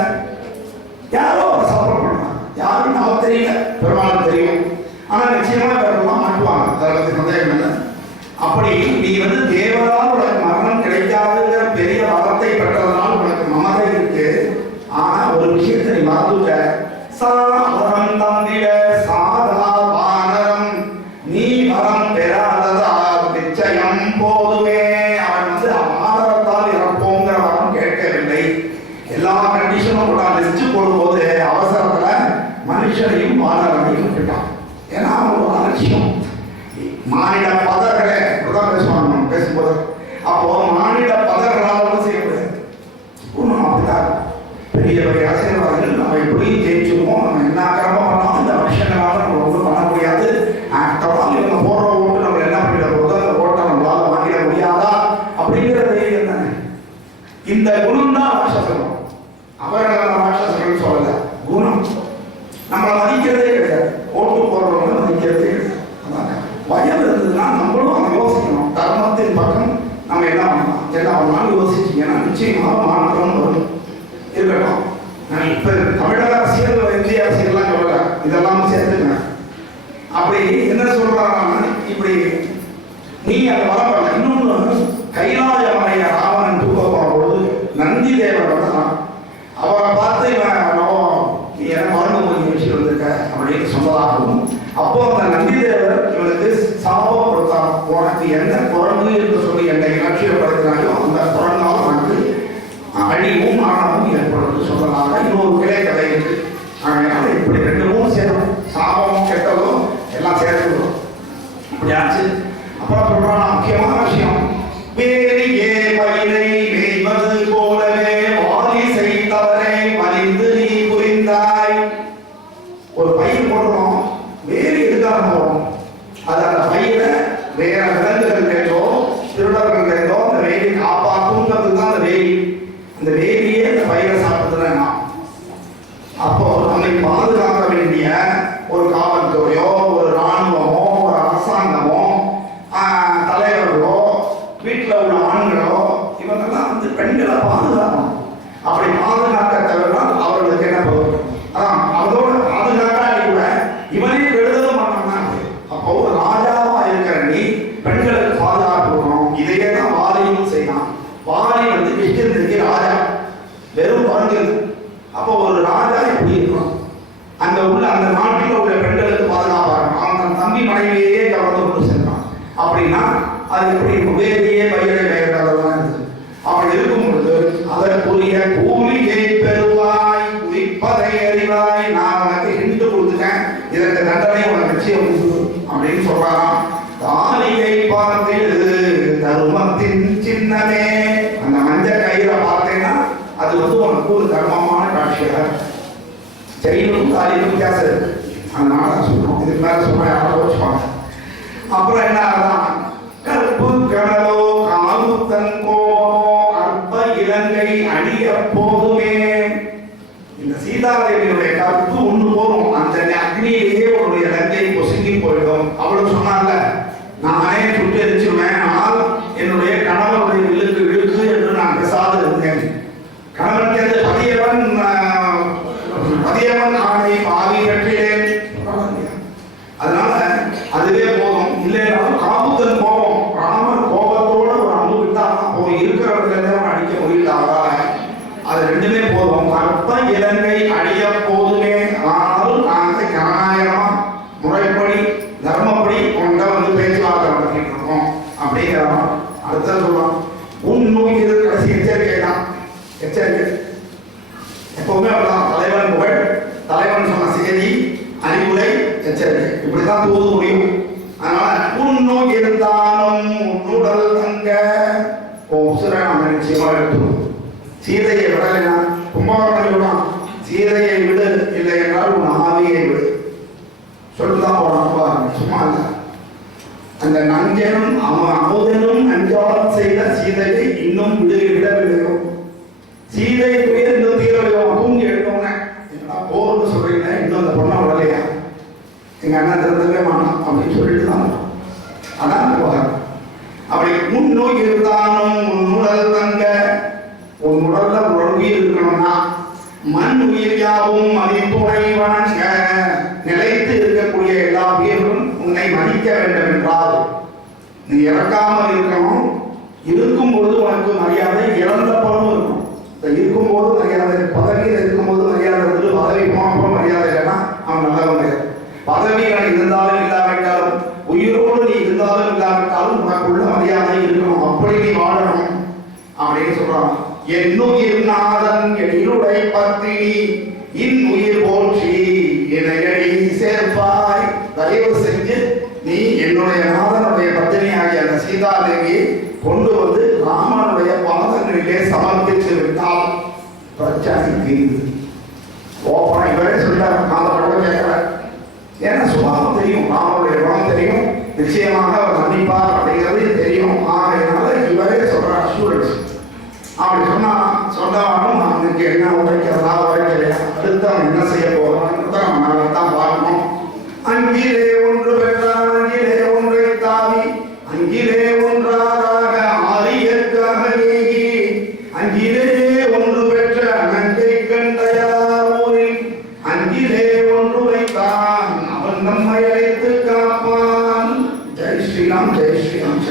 யாரோ அவர் சப்போர்ட் பண்ணாங்க. யாரும் நமக்கு தெரியல, பெருமாளுக்கு தெரியும். ஆனா நிச்சயமா பெருமாள் மாட்டுவாங்க, அதில் சந்தேகம் இல்லை. அப்படி நீ வந்து தேவரால் உனக்கு மரணம் கிடைக்காதுங்கிற பெரிய வரத்தை பெற்றதுனால உனக்கு மமதை இருக்கு. ஆனா ஒரு விஷயத்தை நீ மறந்துட்ட. சாவரம் தந்திட சாதா வானரம் நீ வரம் பெறாததா நிச்சயம் போதுமே. அவன் வந்து ஆதரத்தால் இறப்போங்கிற வரம் கேட்கவில்லை. எல்லா கண்டிஷனும் கூட லிஸ்ட் போடும்போது அவசரத்துல மனுஷனையும் வானரனையும் விட்டுட்டான். ஏன்னா அவன் ஒரு அலட்சியம். மானிட பதர்களே பேசுவாங்க பேசும்போது. அப்போ மானிட பதர்களால் செய்யக்கூடாது. அப்படிதான் பெரிய பெரிய அரசியல்வாதிகள் நம்ம எப்படி ஜெயிச்சுருவோம், நம்ம என்ன கிரமம் பண்ணோம், இந்த மனுஷங்களால நம்ம ஒன்றும் பண்ண முடியாது. இவங்க போடுற ஓட்டு நம்ம என்ன பண்ணிட போதும், அந்த ஓட்டை நம்மளால வாங்கிட முடியாதா அப்படிங்கிற தைரியம் தானே. இந்த குணம் தான் ராட்சசம். அவர்கள் ராட்சசர்கள் சொல்லல, குணம். நம்மளை மதிக்கிறதே கிடையாது. ஓட்டு போடுறவங்க மதிக்கிறதே கிடையாது. பயம் இருந்ததுன்னா நம்மளும் அதை யோசிக்கணும். தர்மத்தின் பக்கம் நம்ம என்ன பண்ணலாம், என்ன பண்ணலாம் யோசிச்சீங்கன்னா நிச்சயமாக மாற்றம் வரும். இருக்கட்டும், நான் இப்ப தமிழக அரசியல், இந்திய அரசியல்லாம் சொல்லல, இதெல்லாம் சேர்த்துங்க. அப்படி என்ன சொல்றாங்கன்னா, இப்படி நீ அதை வரப்படல. இன்னொன்று, கைலாய மலைய ராவணன் தூக்க போகும்போது நந்தி தேவர் வந்தான். அவரை பார்த்து நீ என்ன மருந்து கொஞ்சம் வச்சுட்டு வந்திருக்க அப்படின்னு சொன்னதாகவும், அப்போ அந்த நந்தி தேவர் இவனுக்கு சாபம் கொடுத்தார். உனக்கு எந்த குரங்கு என்று சொல்லி என்னை இலட்சியப்படுத்தினாயோ அந்த குரங்கால் உனக்கு அழிவும் மரணமும் ஏற்படுவது சொன்னதாக இன்னொரு கிளை கதை இருக்கு. அதனால இப்படி 2 சேரும், சாபமும் கெட்டதும் எல்லாம் சேர்த்துக்கிறோம். அப்படியாச்சு. அப்புறம் சொல்றான் முக்கியமான விஷயம், வேலியே பயிரை மேய்வது போலவே வாலி செய்தவரை மலிந்து நீ புரிந்தாய். ஒரு பயிர் போடுறோம், வேலி எதுக்காக போறோம்? அது அந்த பயிரை வேற விலங்குகள்லேருந்தோ திருடர்கள்லேருந்தோ அந்த வேலி காப்பாற்றுங்கிறது தான் அந்த வேலி. அந்த வேலியே அந்த பயிரை சாப்பிட்டுதான். அப்போ நம்மை பாதுகாக்க வேண்டிய ஒரு காவல்துறையோ ஒரு இராணுவமோ ஒரு அரசாங்கமோ தலைவர்களோ வீட்டில் உள்ள ஆண்களோ இவங்கெல்லாம் வந்து பெண்களை பாதுகாக்கணும். அப்படி பாதுகாக்க தவிர்த்தால் அவர்களுக்கு என்ன போகும்? அதான் அதோட பாதுகாக்கா கூட இவனே எழுதவும் பண்ணாங்க. அப்போ ஒரு ராஜாவா இருக்கிற நீ பெண்களுக்கு பாதுகாப்பு கொடுக்கணும். இதையே தான் வாலியும் செய்யலாம். வாலி வந்து விஷ்ணுக்கு ராஜா, வெறும் குழந்தை. அப்போ ஒரு ராஜா எப்படி இருக்கணும்? அந்த உள்ள அந்த நாட்டில் உள்ள பெண்களுக்கு பாதுகாப்பாக இருக்கும். அவன் தன் தம்பி மனைவியே கவர்ந்து கொண்டு சென்றான் அப்படின்னா அது எப்படி வேலையே பயிரை வேறதான் இருக்கு. அப்படி இருக்கும் பொழுது அதற்குரிய கூலியை பெறுவாய், குறிப்பதை அறிவாய். நான் உனக்கு ஹிண்டு கொடுத்துட்டேன், இதற்கு தண்டனை உனக்கு நிச்சயம் அப்படின்னு சொல்றாராம். தாலியை பார்த்து தர்மத்தின் சின்னமே. அந்த மஞ்சள் கயிறை பார்த்தேன்னா அது வந்து உனக்கு ஒரு தர்மமான காட்சியாக. செயினும் தாலியும் வித்தியாசம் இருக்கு. அதனால சொல்றோம், இதுக்கு மேல சொல்ல யாரும் வச்சுப்பாங்க. அப்புறம் என்ன ஆகுதான், கற்பு கடலோ காமுத்தன் கோபமோ அற்ப இலங்கை அழிய போதுமே. இந்த சீதாதேவியுடைய கற்பு ஒன்று போதும், அந்த அக்னியிலேயே ஒரு இலங்கை பொசுங்கி போயிடும். அவளும் சொன்னால, நானே சுட்டு எரிச்சிருவேன், ஆனால் என்னுடைய கணவனுடைய விழுக்கு இழுக்கு என்று நான் பேசாது இருந்தேன். கணவனுக்கு பதியவன் ஆணை பாவி கற்றிலேன். இப்படிதான் தூது முடியும். அதனால உன்னோய் இருந்தாலும் உன்னுடல் தங்க உசுரை நம்ம நிச்சயமா எடுத்துக்கணும். சீதையை விடலைன்னா கும்பகர்ணன் சீதையை விடு, இல்லை என்றால் உன் ஆவியை விடு சொல்லுதான் போறாங்க. சும்மா இல்லை. அந்த நஞ்சனும் அமுதனும் நஞ்சால் செய்த சீதையை இன்னும் விடவில்லையோ, சீதை துயர் இன்னும் தீரலையோ. அவங்க எடுத்தோன்னே போர்னு சொல்றீங்க, இன்னும் அந்த பொண்ணை விடலையா, எங்க அண்ணன் திருந்தவே மாட்டான் அப்படின்னு சொல்லிட்டு தான் அதான் விவகாரம். அப்படி முன்னோய் இருந்தாலும் உன் உடல் தங்க, உன் உடல்ல உயிர் இருக்கணும்னா மண் உயிர் யாவும் மதிப்புனை வணங்க, நிலைத்து இருக்கக்கூடிய எல்லா உயிர்களும் உன்னை மதிக்க வேண்டும் என்றால் நீ இறக்காமல் இருக்கணும். இருக்கும் பொழுது உனக்கு மரியாதை, இறந்த பழமும் இருக்கும். இருக்கும் போது மரியாதை, பதவியில் இருக்கும் போது மரியாதை இருந்து பதவி போனப்போ மரியாதை இல்லைன்னா அவன் நல்லவன். பதவிகள் இருந்தாலும் இல்லாவிட்டாலும், உயிரோடு நீ இருந்தாலும் இல்லாவிட்டாலும் உனக்குள்ள மரியாதை இருக்கணும். அப்படி நீ வாழணும் அப்படின்னு சொல்றான். என்னுயிர் நாதன் எழிலுடை பத்தினி இன்னுயிர் போற்றி என்னையடி சேர்ப்பாய். தயவு செஞ்சு நீ என்னுடைய நாதனுடைய பத்தினி ஆகிய அந்த சீதாதேவியை கொண்டு வந்து ராமனுடைய பாதங்களிலே சமர்ப்பித்து விட்டால் பிரச்சனை தீர்ந்து. ஓப்பனா இவரே சொல்லிட்டார், நான் கூட கேட்கல. ஏன்னா சுபாவம் தெரியும், ராமனுடைய குணம் தெரியும், நிச்சயமாக அவர் மன்னிப்பார் அப்படிங்கிறது தெரியும். ஆகையினால இவரே சொல்ற அஷூரன்ஸ். அப்படி சொன்னாலும் அவனுக்கு என்ன உழைக்கிறதா உழைக்கலையா, அடுத்து அவன் என்ன செய்ய போறான்னு அவனால தான் பார்க்கணும். அங்கிலே ஒன்று பெற்றான் அங்கிலே ஒன்றை தாவி அங்கிலே ஒன்றாக ஆரியற்காக நீங்கி அங்கிலே ஒன்று பெற்ற நஞ்சை கண்டையார் ஊரில் அங்கிலே ஒன்று வைத்தான் அவன் நம்மை அழைத்து காப்பான். ஜெய் ஸ்ரீராம், ஜெய் ஸ்ரீராம்.